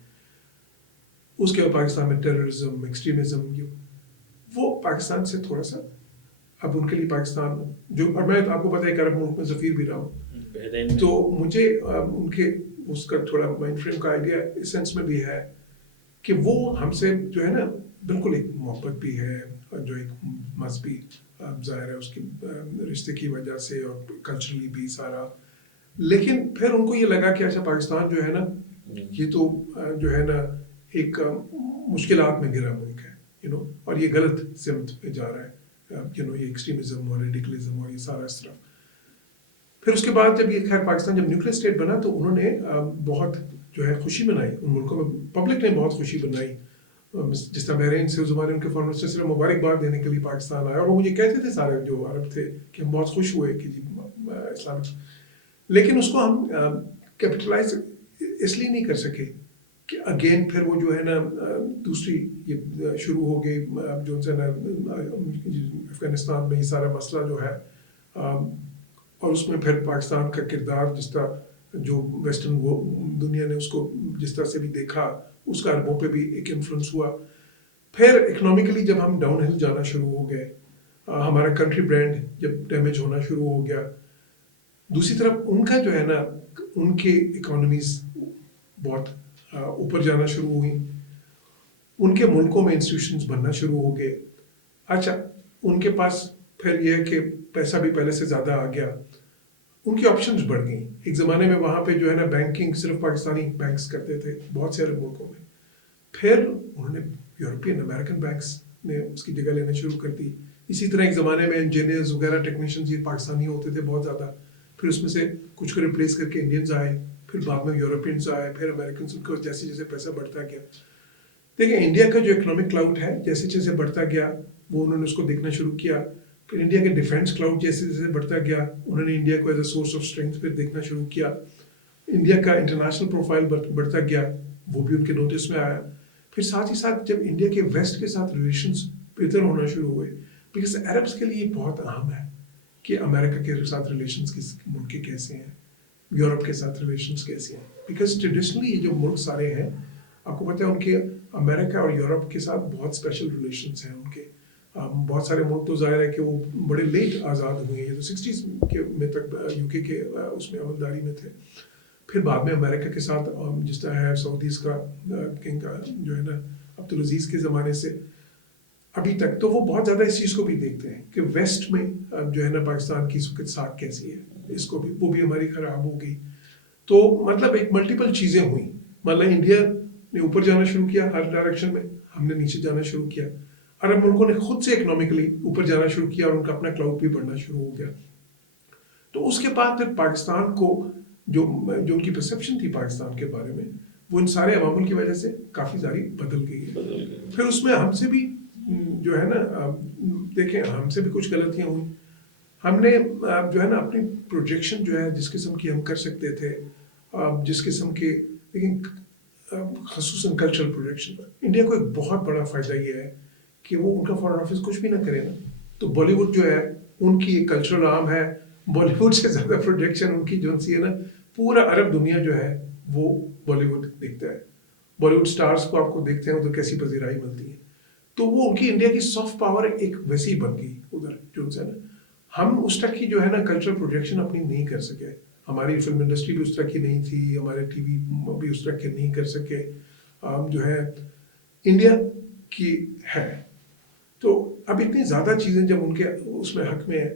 اس کے بعد پاکستان میں ٹیررزم، ایکسٹریمزم، وہ پاکستان سے تھوڑا سا اب ان کے لیے پاکستان جو، اور میں آپ کو پتہ ہے کہ عرب ملک میں سفیر بھی رہا ہوں، تو مجھے ان کے اس کا تھوڑا مائنڈ فریم کا آئیڈیا اس سینس میں بھی ہے کہ وہ ہم سے جو ہے نا بالکل ایک محبت بھی ہے، اور جو ایک مذہبی ظاہر ہے اس کی رشتے کی وجہ سے، اور کلچرلی بھی سارا. لیکن پھر ان کو یہ لگا کہ اچھا پاکستان جو ہے نا یہ تو جو ہے نا ایک مشکلات میں گرا ملک ہے، اور یہ غلط سمت پہ جا رہا ہے، یہ ایکسٹریمزم اور ریڈیکلزم اور یہ سارا اس طرف. پھر اس کے بعد جب یہ خیر پاکستان جب نیوکلیر اسٹیٹ بنا تو انہوں نے بہت جو ہے خوشی منائی ان ملکوں میں، پبلک نے بہت خوشی منائی. جس طرح بحرین سے اس زمانے ان کے فارن منسٹر صرف مبارکباد دینے کے لیے پاکستان آیا، اور وہ مجھے کہتے تھے سارے جو عرب تھے کہ ہم بہت خوش ہوئے کہ جی اسلامک. لیکن اس کو ہم کیپٹلائز اس لیے نہیں کر سکے کہ اگین پھر وہ جو ہے نا دوسری یہ شروع ہو گئی جو ہے نا افغانستان میں یہ سارا مسئلہ جو ہے، اور اس میں پھر پاکستان کا کردار جس طرح جو ویسٹرن دنیا نے اس کو جس طرح سے بھی دیکھا، اس کا عربوں پہ بھی ایک انفلوئنس ہوا. پھر اکنامکلی جب ہم ڈاؤن ہل جانا شروع ہو گئے، ہمارا کنٹری برانڈ جب ڈیمیج ہونا شروع ہو گیا، دوسری طرف ان کا جو ہے نا ان کی اکانومیز بہت اوپر جانا شروع ہوئی، ان کے ملکوں میں انسٹیٹیوشنز بننا شروع ہو گئے. اچھا ان کے پاس پھر یہ ہے کہ پیسہ بھی پہلے سے زیادہ آ گیا، ان کی آپشنز بڑھ گئیں. ایک زمانے میں وہاں پہ جو ہے نا بینکنگ صرف پاکستانی بینکس کرتے تھے بہت سے عرب ملکوں میں، پھر انہوں نے یورپین امریکن بینکس نے اس کی جگہ لینا شروع کر دی. اسی طرح ایک زمانے میں انجینئرز وغیرہ ٹیکنیشینز یہ پاکستانی ہوتے تھے بہت زیادہ، پھر اس میں سے کچھ کو ریپلیس کر کے انڈینز آئے، پھر بعد میں یورپینز آئے، پھر امریکنز. ان کو جیسے جیسے پیسہ بڑھتا گیا، دیکھیں انڈیا کا جو اکنامک کلاؤڈ ہے جیسے جیسے بڑھتا گیا وہ انہوں نے اس کو دیکھنا شروع کیا. پھر انڈیا کے ڈیفینس کلاؤڈ جیسے جیسے بڑھتا گیا انہوں نے انڈیا کو as a source of strength پھر دیکھنا شروع کیا. انڈیا کا انٹرنیشنل پروفائل بڑھتا گیا، وہ بھی ان کے نوٹس میں آیا. پھر ساتھ ہی ساتھ جب انڈیا کے ویسٹ کے ساتھ ریلیشنز بہتر ہونا شروع ہوئے، بیکاز عربس کے لیے بہت اہم ہے کہ امریکہ کے ساتھ ریلیشنز کس ملک کے کیسے ہیں، یورپ کے ساتھ ریلیشنز کیسے ہیں. بیکاز ٹریڈیشنلی یہ جو ملک سارے ہیں آپ کو پتہ ہے ان کے امریکہ اور یورپ کے ساتھ بہت اسپیشل ریلیشنز ہیں ان کے. بہت سارے ملک تو ظاہر ہے کہ وہ بڑے لیٹ آزاد ہوئے ہیں، یہ تو 60s کے میں تک یو کے اس میں عملداری میں تھے. پھر بعد میں امریکہ کے ساتھ جس طرح ہے سعودیز کا کنگ جو ہے نا عبدالعزیز کے زمانے سے ابھی تک، تو وہ بہت زیادہ اس چیز کو بھی دیکھتے ہیں کہ ویسٹ میں جو ہے نا پاکستان کی اس وقت ساکھ کیسی ہے، اس کو بھی وہ بھی ہماری خراب ہو گئی. تو مطلب ایک ملٹیپل چیزیں ہوئیں. مطلب انڈیا نے اوپر جانا شروع کیا ہر ڈائریکشن میں، ہم نے نیچے جانا شروع کیا. عرب ملکوں نے خود سے اکنامکلی اوپر جانا شروع کیا اور ان کا اپنا کلاؤڈ بھی بڑھنا شروع ہو گیا. تو اس کے بعد پھر پاکستان کو جو ان کی پرسیپشن تھی پاکستان کے بارے میں، وہ ان سارے عوامل کی وجہ سے کافی ساری بدل گئی ہے. پھر اس میں ہم سے بھی جو ہے نا دیکھیں ہم سے بھی کچھ غلطیاں ہوئیں. ہم نے جو ہے نا اپنی پروجیکشن جو ہے جس قسم کی ہم کر سکتے تھے، جس قسم کے، لیکن خصوصاً کلچرل پروجیکشن، انڈیا کو ایک بہت بڑا فائدہ یہ ہے کہ وہ ان کا فارن آفس کچھ بھی نہ کرے نا، تو بالی ووڈ جو ہے ان کی ایک کلچرل آرم ہے، بالی ووڈ سے زیادہ پروجیکشن ان کی جو سی ہے نا، پورا عرب دنیا جو ہے وہ بالی ووڈ دیکھتا ہے، بالی ووڈ سٹارز کو آپ کو دیکھتے ہیں تو کیسی پذیرائی ملتی ہے، تو وہ ان کی انڈیا کی سافٹ پاور ایک وسیع بن گئی ادھر جو ہے نا. ہم اس طرح کی جو ہے نا کلچرل پروجیکشن اپنی نہیں کر سکے، ہماری فلم انڈسٹری بھی اس طرح کی نہیں تھی، ہمارے ٹی وی بھی اس طرح کے نہیں کر سکے، جو ہے انڈیا کی ہے. تو اب اتنی زیادہ چیزیں جب ان کے اس میں حق میں ہے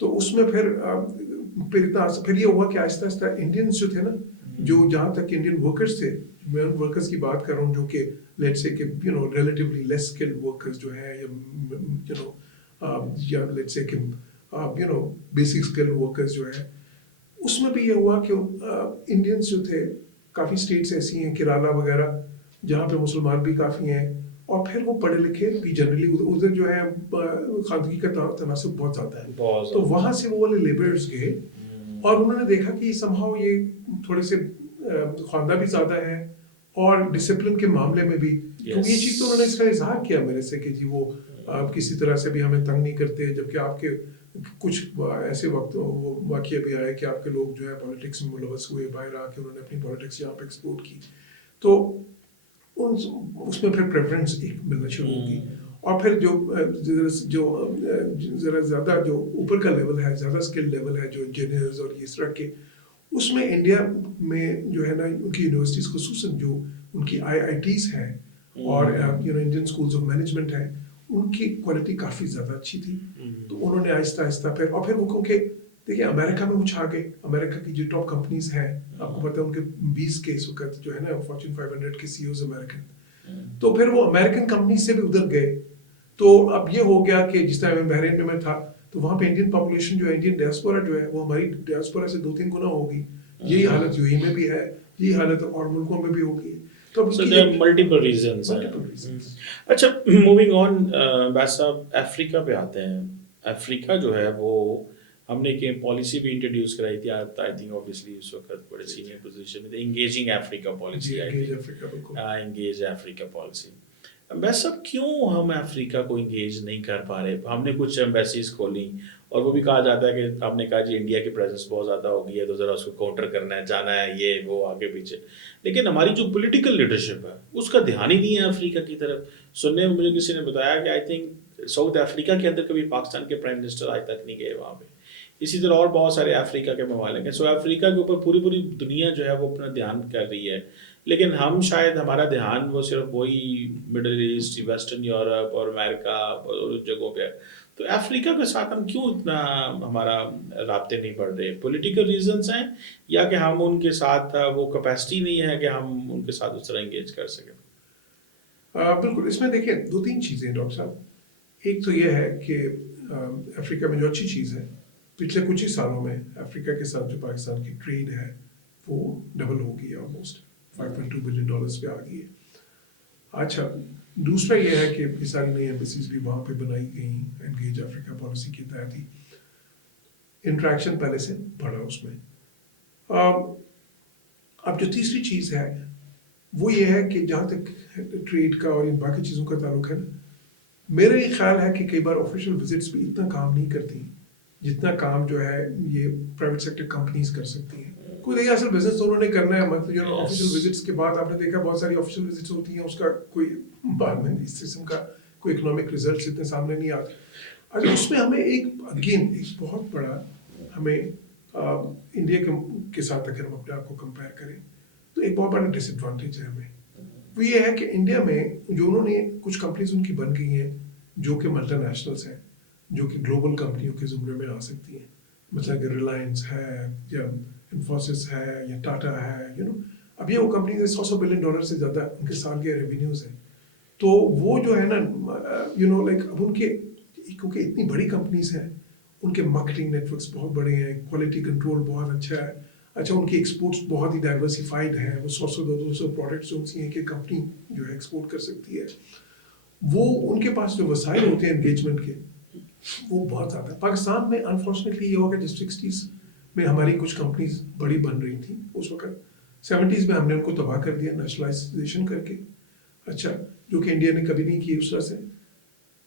تو اس میں پھر اتنا پھر یہ ہوا کہ آہستہ آہستہ انڈینس جو تھے نا، جو جہاں تک انڈین ورکرز تھے، میں ان ورکرز کی بات کر رہا ہوں جو کہ لیٹ سے کہ ریلیٹیولی لیس اسکلڈ ورکرز جو ہیں، یا لیٹ سے کہ بیسک اسکل ورکرز جو ہے، اس میں بھی یہ ہوا کہ انڈینس جو تھے، کافی اسٹیٹس ایسی ہیں کیرالہ وغیرہ جہاں پہ مسلمان بھی کافی ہیں، اور پھر وہ پڑھے لکھے بھی جنرلی ادھر جو ہے خواندگی کا تناسب بہت زیادہ ہے، تو وہاں سے وہ والے لیبرز گئے اور انہوں نے دیکھا کہ سمہاؤ یہ تھوڑے سے خواندہ بھی زیادہ ہے اور ڈسپلن کے معاملے میں بھی، کیونکہ یہ چیز تو انہوں نے اس کا اظہار کیا میرے سے کہ جی وہ کسی طرح سے بھی ہمیں تنگ نہیں کرتے، جبکہ آپ کے کچھ ایسے وقت واقعے بھی آئے کہ آپ کے لوگ جو ہے پالیٹکس میں ملوث ہوئے، باہر آ کے انہوں نے اپنی پالیٹکس یہاں پہ ایکسپورٹ کی، تو اس میں پھر پریفرنس ایک ملنا شروع ہوگی، اور پھر جو ذرا زیادہ جو اوپر کا لیول ہے، زیادہ اسکل لیول ہے، جو انجینئرز اور اس طرح کے، اس میں انڈیا میں جو ہے نا ان کی یونیورسٹیز خصوصاً جو ان کی آئی ٹیز ہیں اور انڈین اسکولز آف مینجمنٹ ہیں، ان کی کوالٹی کافی زیادہ اچھی تھی. تو انہوں نے آہستہ آہستہ اور پھر وہ کیونکہ دیکھیے امریکہ میں وہ چھا گئے، امریکہ کی جو ٹاپ کمپنیز ہیں آپ کو پتہ ہے ان کے 20 کے اس وقت جو ہے نا فارچون 500 کے سی اوز امریکن، تو پھر وہ امریکن کمپنیز سے بھی ادھر گئے. تو اب یہ ہو گیا کہ جس طرح بحرین میں تھا تو وہاں پہ انڈین پاپولیشن جو ہے، انڈین ڈیاسپورا جو ہے وہ ہماری ڈیاسپورا سے 2-3 گنا ہوگی. یہی حالت یو اے میں بھی ہے، یہی حالت اور ملکوں میں بھی ہوگی. تو ملٹیپل ریزنس ہیں. اچھا موونگ آن، بس صاحب افریقہ پہ آتے ہیں. افریقہ جو ہے وہ ہم نے ایک پالیسی بھی انٹروڈیوس کرائی تھی، آئی تھنک اوبیسلی اس وقت بڑے سینئر پوزیشن میں تھے، انگیجنگ افریقہ پالیسی آئی تھی، انگیج افریقہ پالیسی. بس اب کیوں ہم افریقہ کو انگیج نہیں کر پا رہے؟ ہم نے کچھ ایمبیسیز کھولی اور وہ بھی کہا جاتا ہے کہ ہم نے کہا جی انڈیا کی پریزنس بہت زیادہ ہو گئی ہے تو ذرا اس کو کاؤنٹر کرنا ہے، جانا ہے، یہ وہ آگے پیچھے، لیکن ہماری جو پولیٹیکل لیڈرشپ ہے اس کا دھیان ہی نہیں ہے افریقہ کی طرف. سننے میں مجھے کسی نے بتایا کہ آئی تھنک ساؤتھ افریقہ کے اندر کبھی پاکستان کے پرائم منسٹر آج تک نہیں گئے وہاں پہ. اسی طرح اور بہت سارے افریقہ کے ممالک ہیں. سو افریقہ کے اوپر پوری دنیا جو ہے وہ اپنا دھیان کر رہی ہے، لیکن ہم شاید ہمارا دھیان وہ صرف وہی مڈل ایسٹ، ویسٹرن یورپ اور امریکہ اور اس جگہوں پہ ہے. تو افریقہ کے ساتھ ہم کیوں اتنا ہمارا رابطے نہیں بڑھ رہے؟ پولیٹیکل ریزنس ہیں یا کہ ہم ان کے ساتھ وہ کیپیسٹی نہیں ہے کہ ہم ان کے ساتھ اس طرح انگیج کر سکیں؟ بالکل، اس میں دیکھیں 2-3 چیزیں ڈاکٹر صاحب. ایک تو یہ ہے کہ افریقہ میں جو اچھی چیز ہے، پچھلے کچھ ہی سالوں میں افریقہ کے ساتھ جو پاکستان کی ٹریڈ ہے وہ ڈبل ہو گئی ہے، آلموسٹ $5.2 بلین پہ آ گئی ہے. اچھا، دوسرا یہ ہے کہ یہ ساری نئی ایمبیسیز بھی وہاں پہ بنائی گئی انگیج افریقہ پالیسی کے تحت ہی. انٹریکشن پہلے سے بڑھا اس میں. اب جو تیسری چیز ہے وہ یہ ہے کہ جہاں تک ٹریڈ کا اور ان باقی چیزوں کا تعلق ہے نا، میرا یہ خیال ہے کہ کئی بار آفیشیل وزٹس بھی اتنا کام نہیں کرتی جتنا کام جو ہے یہ پرائیویٹ سیکٹر کمپنیز کر سکتی ہیں. کوئی دیکھا اصل بزنس تو انہوں نے کرنا ہے، مطلب جو آفیشیل وزٹس کے بعد آپ نے دیکھا بہت ساری آفیشیل وزٹس ہوتی ہیں، اس کا کوئی بعد میں اس قسم کا کوئی اکنامک ریزلٹس اتنے سامنے نہیں آتے. اچھا، اس میں ہمیں ایک بہت بڑا ہمیں انڈیا کے ساتھ اگر ہم اپنے آپ کو کمپیئر کریں تو ایک بہت بڑا ڈس ایڈوانٹیج ہے ہمیں. وہ یہ ہے کہ انڈیا میں جو انہوں نے کچھ کمپنیز ان کی بن گئی ہیں جو کہ ملٹی نیشنلس ہیں، جو کہ گلوبل کمپنیوں کے زمرے میں آ سکتی ہیں، مثلا کہ ریلائنس ہے یا انفوسس ہے یا ٹاٹا ہے، اب یہ وہ کمپنیز $100 بلین سے زیادہ ان کے سال کے ریونیوز ہیں. تو وہ جو ہے نا لائک اب ان کے کیونکہ اتنی بڑی کمپنیز ہیں، ان کے مارکیٹنگ نیٹ ورکس بہت بڑے ہیں، کوالٹی کنٹرول بہت اچھا ہے. اچھا، ان کی ایکسپورٹس بہت ہی ڈائیورسیفائڈ ہیں، وہ 100-200 پروڈکٹس جو ہیں کہ کمپنی جو ہے ایکسپورٹ کر سکتی ہے. وہ ان کے پاس جو وسائل ہوتے ہیں انگیجمنٹ کے، وہ بہت زیادہ پاکستان میں انفارچونیٹلی یہ ہوگا جس 60s میں ہماری کچھ کمپنیز بڑی بن رہی تھیں اس وقت 70s میں ہم نے ان کو تباہ کر دیا نیشنلائزیشن کر کے. اچھا جو کہ انڈیا نے کبھی نہیں کی اس طرح سے.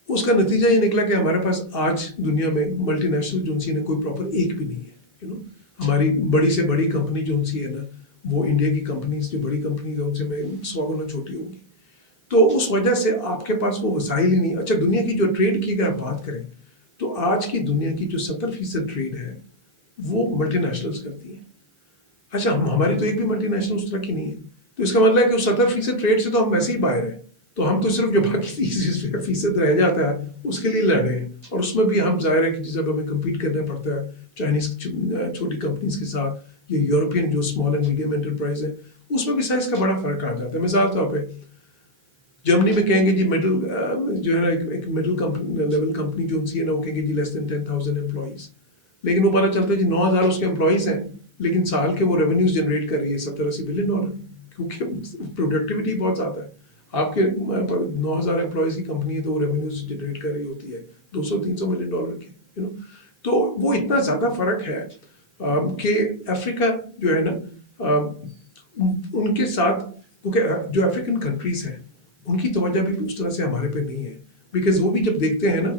اس کا نتیجہ یہ نکلا کہ ہمارے پاس آج دنیا میں ملٹی نیشنل جو سی کوئی پراپر ایک بھی نہیں ہے. ہماری بڑی سے بڑی کمپنی جو سی ہے نا وہ انڈیا کی کمپنیز جو بڑی کمپنیز ہیں ان سے میں 100 گنا چھوٹی ہوگی. تو اس وجہ سے آپ کے پاس وہ وسائل ہی نہیں. اچھا دنیا کی جو ٹریڈ کی اگر آپ بات کریں تو آج کی دنیا کی جو 70% ٹریڈ ہے وہ ملٹی نیشنلز کرتی ہیں. اچھا ہماری تو ایک بھی ملٹی نیشنل اس طرح کی نہیں ہے. تو اس کا مطلب ہے کہ 70% ٹریڈ سے تو ہم ویسے ہی باہر ہیں. تو ہم تو صرف جو باقی 30% رہ جاتا ہے اس کے لیے لڑ رہے ہیں. اور اس میں بھی ہم ظاہر ہے کہ جب ہمیں کمپیٹ کرنا پڑتا ہے چائنیز چھوٹی کمپنیز کے ساتھ یا یورپین جو اسمال اینڈ میڈیم انٹرپرائز ہے اس میں بھی سائز کا بڑا فرق آ جاتا ہے. مثال طور پہ جرمنی میں کہیں گے جی مڈل جو ہے نا ایک مڈل لیول کمپنی جو سی ہے نا وہ کہیں گے جی لیس دین 10,000 امپلائیز. لیکن وہ پتہ چلتا ہے جی 9,000 اس کے امپلائیز ہیں لیکن سال کے وہ ریونیوز جنریٹ کر رہی ہے $70-80 بلین کیونکہ پروڈکٹیوٹی بہت زیادہ ہے. آپ کے 9,000 امپلائیز کی کمپنی ہے تو وہ ریونیوز جنریٹ کر رہی ہوتی ہے $200-300 ملین کے. تو وہ اتنا زیادہ فرق ہے کہ افریقہ جو ہے نا ان کے ساتھ کیونکہ جو افریقن کنٹریز ہیں ان کی توجہ بھی اس طرح سے ہمارے پہ نہیں ہے. بیکاز وہ بھی جب دیکھتے ہیں نا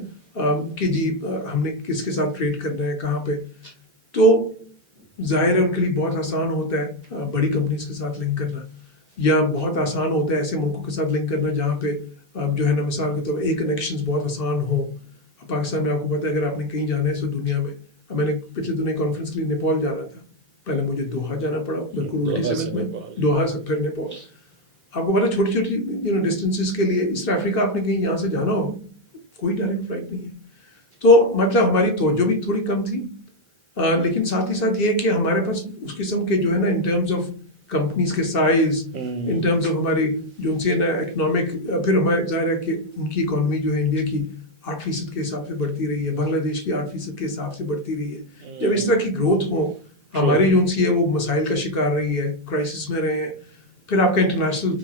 کہ جی ہم نے کس کے ساتھ ٹریڈ کرنا ہے کہاں پہ تو ظاہر ہے ان کے لیے بہت آسان ہوتا ہے بڑی کمپنیز کے ساتھ لنک کرنا یا بہت آسان ہوتا ہے ایسے ملکوں کے ساتھ لنک کرنا جہاں پہ جو ہے نا مثال کے طور پر کنیکشنز بہت آسان ہوں. پاکستان میں آپ کو پتہ ہے اگر آپ نے کہیں جانا ہے اس دنیا میں نے پچھلے دنوں کانفرنس کے لیے نیپال جانا تھا. پہلے مجھے دوحہ جانا پڑا بالکل الٹی سمت میں دوحہ سے پھر نیپال. آپ کو پتا چھوٹی چھوٹی ڈسٹینسز کے لیے اس طرح افریقہ آپ نے کہیں یہاں سے جانا ہو کوئی ڈائریکٹ فلائٹ نہیں ہے. تو مطلب ہماری توجہ بھی تھوڑی کم تھی لیکن ساتھ ہی ساتھ یہ ہے کہ ہمارے پاس اس قسم کے جو ہے نا ان ٹرمز آف کمپنیز کے سائز ان ٹرمز آف ہماری جو ان سے نا اکنامک پھر ہمارے ظاہر ہے کہ ان کی اکانومی جو ہے انڈیا کی 8% کے حساب سے بڑھتی رہی ہے بنگلہ دیش کی 8% کے حساب سے بڑھتی رہی ہے. جب اس طرح کی گروتھ ہو ہماری جو سی ہے وہ مسائل کا شکار رہی ہے کرائسس میں رہے ہیں. پھر آپ کا انٹرنیشنل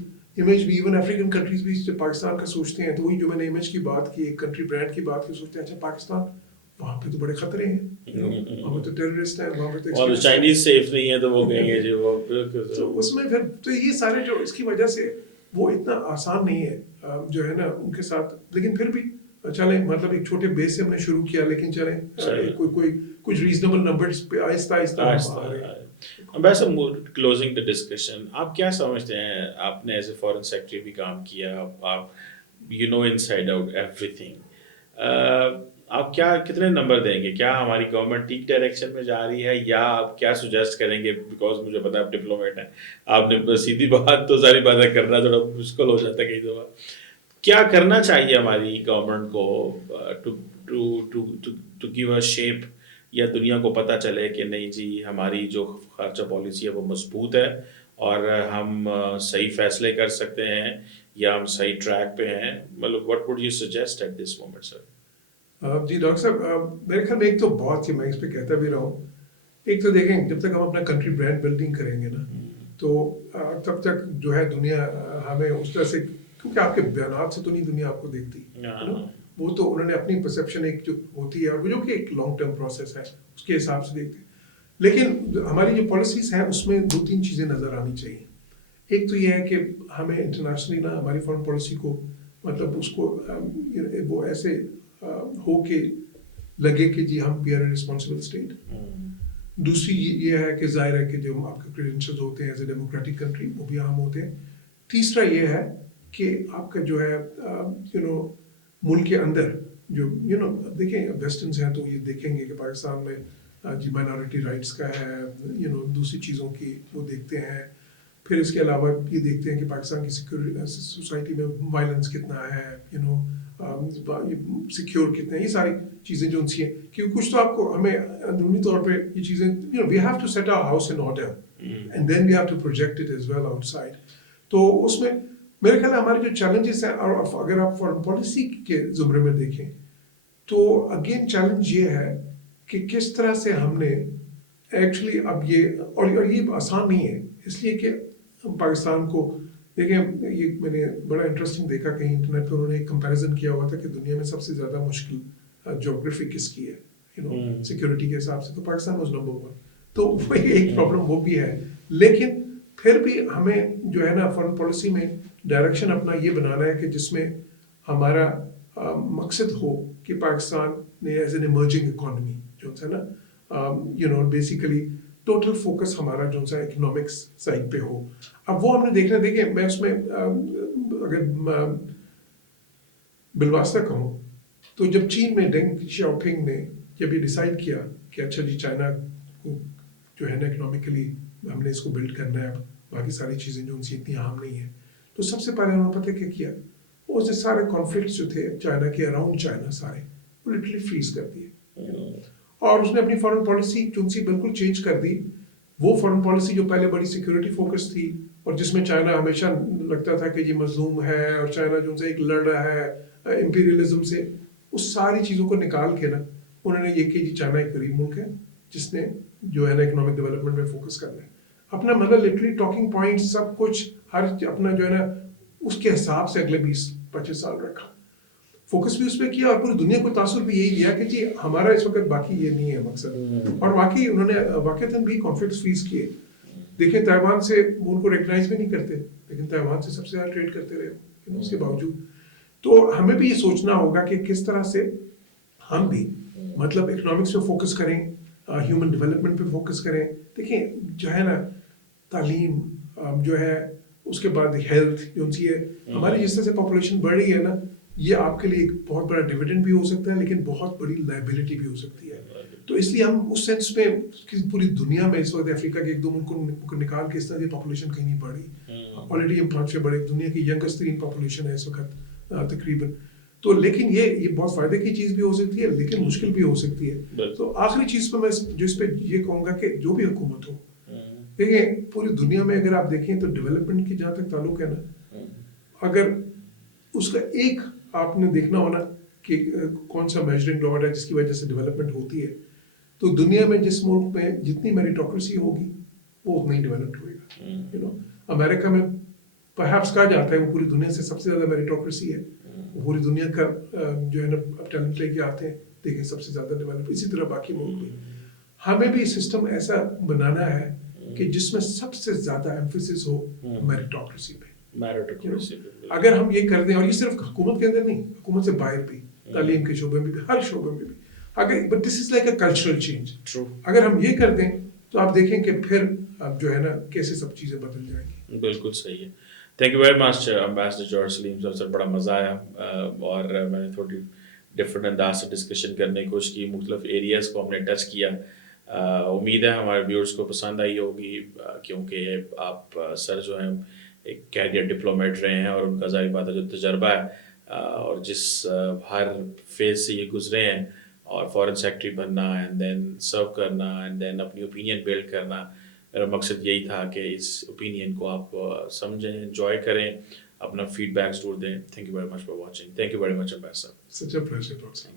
امیج بھی ایون افریقن کنٹریز بھی جب پاکستان کا سوچتے ہیں تو وہی جو میں نے امیج کی بات کی ایک کنٹری برانڈ کی بات کی سوچتے ہیں اچھا پاکستان وہاں پہ تو بڑے خطرے ہیں وہاں پہ تو ٹیررسٹ ہیں وہاں پہ تو چائنیز سیف نہیں ہے تو وہ کہیں گے جی وہ تو اس میں پھر تو یہ سارے جو اس کی وجہ سے وہ اتنا آسان نہیں ہے جو ہے نا ان کے ساتھ. لیکن پھر بھی چلیں مطلب ایک چھوٹے بیس سے ہم نے شروع کیا لیکن چلیں کوئی کچھ ریزنیبل نمبرز پہ آہستہ آہستہ. ویسے کلوزنگ دا ڈسکشن آپ کیا سمجھتے ہیں آپ نے ایز اے فارن سیکرٹری بھی کام کیا آپ you know inside out everything آپ کیا کتنے نمبر دیں گے کیا ہماری گورنمنٹ ٹھیک ڈائریکشن میں جا رہی ہے یا آپ کیا سجیسٹ کریں گے بیکاز مجھے پتا ہے آپ ڈپلومیٹ ہیں آپ نے سیدھی بات تو ساری باتیں کرنا تھوڑا مشکل ہو جاتا ہے کئی دفعہ کیا کرنا چاہیے ہماری گورنمنٹ کو ٹو گیو اے شیپ یا دنیا کو پتہ چلے کہ نہیں جی ہماری جو خارجہ پالیسی ہے وہ مضبوط ہے اور ہم صحیح فیصلے کر سکتے ہیں یا ہم صحیح ٹریک پہ ہیں مطلب what would you suggest at this moment sir. جی ڈاکٹر صاحب میرے خیال میں ایک تو بہت سی میں اس پہ کہتا بھی رہا ہوں ایک تو دیکھیں جب تک ہم اپنا کنٹری برانڈ بلڈنگ کریں گے نا تو تب تک جو ہے دنیا ہمیں اس طرح سے کیونکہ آپ کے بیانات سے تو نہیں دنیا آپ کو دیکھتی وہ تو انہوں نے اپنی پرسیپشن ایک جو ہوتی ہے اور وہ جو کہ ایک لانگ ٹرم پروسیس ہے اس کے حساب سے دیکھتے ہیں. لیکن ہماری جو پالیسیز ہیں اس میں 2-3 چیزیں نظر آنی چاہیے. ایک تو یہ ہے کہ ہمیں انٹرنیشنلی نا ہماری فارن پالیسی کو مطلب اس کو وہ ایسے ہو کے لگے کہ جی ہم we are a responsible state. دوسری یہ ہے کہ ظاہر ہے کہ جو آپ کے کریڈینشلز ہوتے ہیں ایز اے ڈیموکریٹک کنٹری وہ بھی عام ہوتے ہیں. تیسرا یہ ہے کہ آپ کا جو ہے ملک کے اندر جو دیکھیں ویسٹرنز ہیں تو یہ دیکھیں گے کہ پاکستان میں جی مائنورٹی رائٹس کا ہے دوسری چیزوں کی وہ دیکھتے ہیں. پھر اس کے علاوہ یہ دیکھتے ہیں کہ پاکستان کی سوسائٹی میں وائلنس کتنا ہے سیکیور کتنے ہیں یہ ساری چیزیں جو ان سی ہیں کیونکہ کچھ تو آپ کو ہمیں اندرونی طور پہ یہ چیزیں we have to set our house in order and then we have to project it as well outside. تو اس میں میرے خیال ہے ہمارے جو چیلنجز ہیں اور اگر آپ فارن پالیسی کے زمرے میں دیکھیں تو اگین چیلنج یہ ہے کہ کس طرح سے ہم نے ایکچولی اب یہ اور یہ آسان نہیں ہے اس لیے کہ پاکستان کو دیکھیں یہ میں نے بڑا انٹرسٹنگ دیکھا کہیں انٹرنیٹ پہ انہوں نے ایک کمپیریزن کیا ہوا تھا کہ دنیا میں سب سے زیادہ مشکل جغرافی کس کی ہے سیکورٹی کے حساب سے تو پاکستان واز نمبر 1. تو وہ ایک پرابلم وہ بھی ہے, لیکن پھر بھی ہمیں جو ہے نا فارن پالیسی میں ڈائریکشن اپنا یہ بنانا ہے کہ جس میں ہمارا مقصد ہو کہ پاکستان نے ایز این ایمرجنگ اکانومی جو ہے نا بیسیکلی ٹوٹل فوکس ہمارا جو سا اکنامکس سائڈ پہ ہو. اب وہ ہم نے دیکھنا, دیکھیں میں اس میں اگر بالواسطہ کہوں تو جب چین میں ڈینگ شاؤپنگ نے جب یہ ڈیسائیڈ کیا کہ اچھا جی چائنا کو جو ہے نا اکنامکلی ہم نے اس کو بلڈ کرنا ہے, اب باقی ساری چیزیں جو ان سے اتنی اہم نہیں ہیں, تو سب سے پہلے انہوں نے پتہ کیا کیا, وہ سے سارے کانفلکٹس جو تھے چائنا کے اراؤنڈ چائنا سارے وہ لٹرلی فریز کر دیے, اور اس نے اپنی فارن پالیسی جو سی بالکل چینج کر دی. وہ فارن پالیسی جو پہلے بڑی سیکورٹی فوکس تھی اور جس میں چائنا ہمیشہ لگتا تھا کہ یہ مظلوم ہے اور چائنا جو ایک لڑ رہا ہے امپیریلزم سے, اس ساری چیزوں کو نکال کے نا انہوں نے یہ کہ جی چائنا ایک غریب ملک ہے جس نے جو ہے نا اکنامک ڈیولپمنٹ میں فوکس کرنا ہے اپنا, مطلب لٹرلی ٹاکنگ پوائنٹ سب کچھ ہر اپنا جو ہے نا اس کے حساب سے اگلے 20-25 سال رکھا, فوکس بھی اس پہ کیا اور پوری دنیا کو تاثر بھی یہی دیا کہ جی ہمارا اس وقت باقی یہ نہیں ہے مقصد. اور واقعی انہوں نے واقعتاً بھی کانفلکٹس فیس کیے. دیکھیں تائیوان سے وہ ان کو ریکگنائز بھی نہیں کرتے, لیکن تائیوان سے سب سے زیادہ ٹریڈ کرتے رہے اس کے باوجود. تو ہمیں بھی یہ سوچنا ہوگا کہ کس طرح سے ہم بھی مطلب اکنامکس پہ فوکس کریں, ہیومن ڈیولپمنٹ پہ فوکس کریں. دیکھیں جو ہے نا تعلیم جو ہے, اس کے بعد ہیلتھ جو سی ہے, ہماری جس طرح سے پاپولیشن بڑھ رہی ہے نا, یہ آپ کے لیے ایک بہت بڑا ڈیویڈنڈ بھی ہو سکتا ہے لیکن بہت بڑی لائبلٹی بھی ہو سکتی ہے. تو اس لیے ہم اس سینس میں پوری دنیا میں اس وقت افریقہ کے 1-2 ملکوں کو نکال کے اس طرح کی پاپولیشن کہیں نہیں بڑھ رہی. آلریڈی ہم 5 سے بڑے دنیا کی ینگسٹ ترین پاپولیشن ہے اس وقت تقریباً. تو لیکن یہ بہت فائدے کی چیز بھی ہو سکتی ہے لیکن مشکل بھی ہو سکتی ہے. تو آخری چیز پہ میں جو اس پہ یہ کہوں گا کہ جو بھی حکومت ہو, دیکھیں پوری دنیا میں اگر آپ دیکھیں تو ڈیولپمنٹ کی جہاں تک تعلق ہے نا, اگر اس کا ایک آپ نے دیکھنا ہونا کہ کون سا میجرنگ راڈ ہے جس کی وجہ سے ڈیولپمنٹ ہوتی ہے, تو دنیا میں جس ملک میں جتنی میریٹوکریسی ہوگی وہ اتنا ہی ڈیولپڈ ہوئے گا. امریکہ میں پرہیپس کہا جاتا ہے وہ پوری دنیا سے سب سے زیادہ میریٹوکریسی ہے, پوری دنیا کا جو ہے نا ٹیلنٹ لے کے آتے ہیں, دیکھیں سب سے زیادہ ڈیولپ. اسی طرح باقی ملک میں ہمیں بھی سسٹم ایسا بنانا ہے کہ جس میں سب سے زیادہ ایمفیسس ہو میریٹوکریسی پہ. اگر ہم یہ کر دیں, اور یہ صرف حکومت کے اندر نہیں, حکومت سے باہر بھی, تعلیم کے شعبے میں بھی, ہر شعبے میں بھی, اگر but this is like a cultural change. اگر ہم یہ کر دیں تو آپ دیکھیں کہ پھر اب جو ہے نا کیسے سب چیزیں بدل جائیں گی. بالکل صحیح ہے. Thank you very much ambassador George Saleem sahab, sir بڑا مزہ آیا, اور میں نے تھوڑی ڈفرینٹ انداز سے ڈسکشن کرنے کی کوشش کی, مختلف ایریاز کو ہم نے ٹچ کیا. امید ہے ہمارے ویورز کو پسند آئی ہوگی, کیونکہ آپ سر جو ہیں ایک کیریئر ڈپلومیٹ رہے ہیں, اور ان کا ظاہر بات ہے جو تجربہ ہے اور جس ہر فیز سے یہ گزرے ہیں, اور فارن سیکرٹری بننا, اینڈ دین سرو کرنا, اینڈ دین اپنی اوپینین بلڈ کرنا, میرا مقصد یہی تھا کہ اس اوپینین کو آپ سمجھیں, انجوائے کریں, اپنا فیڈ بیک ضرور دیں. Thank you very much for watching. Thank you very much ambassador. Such a pleasure, Dr.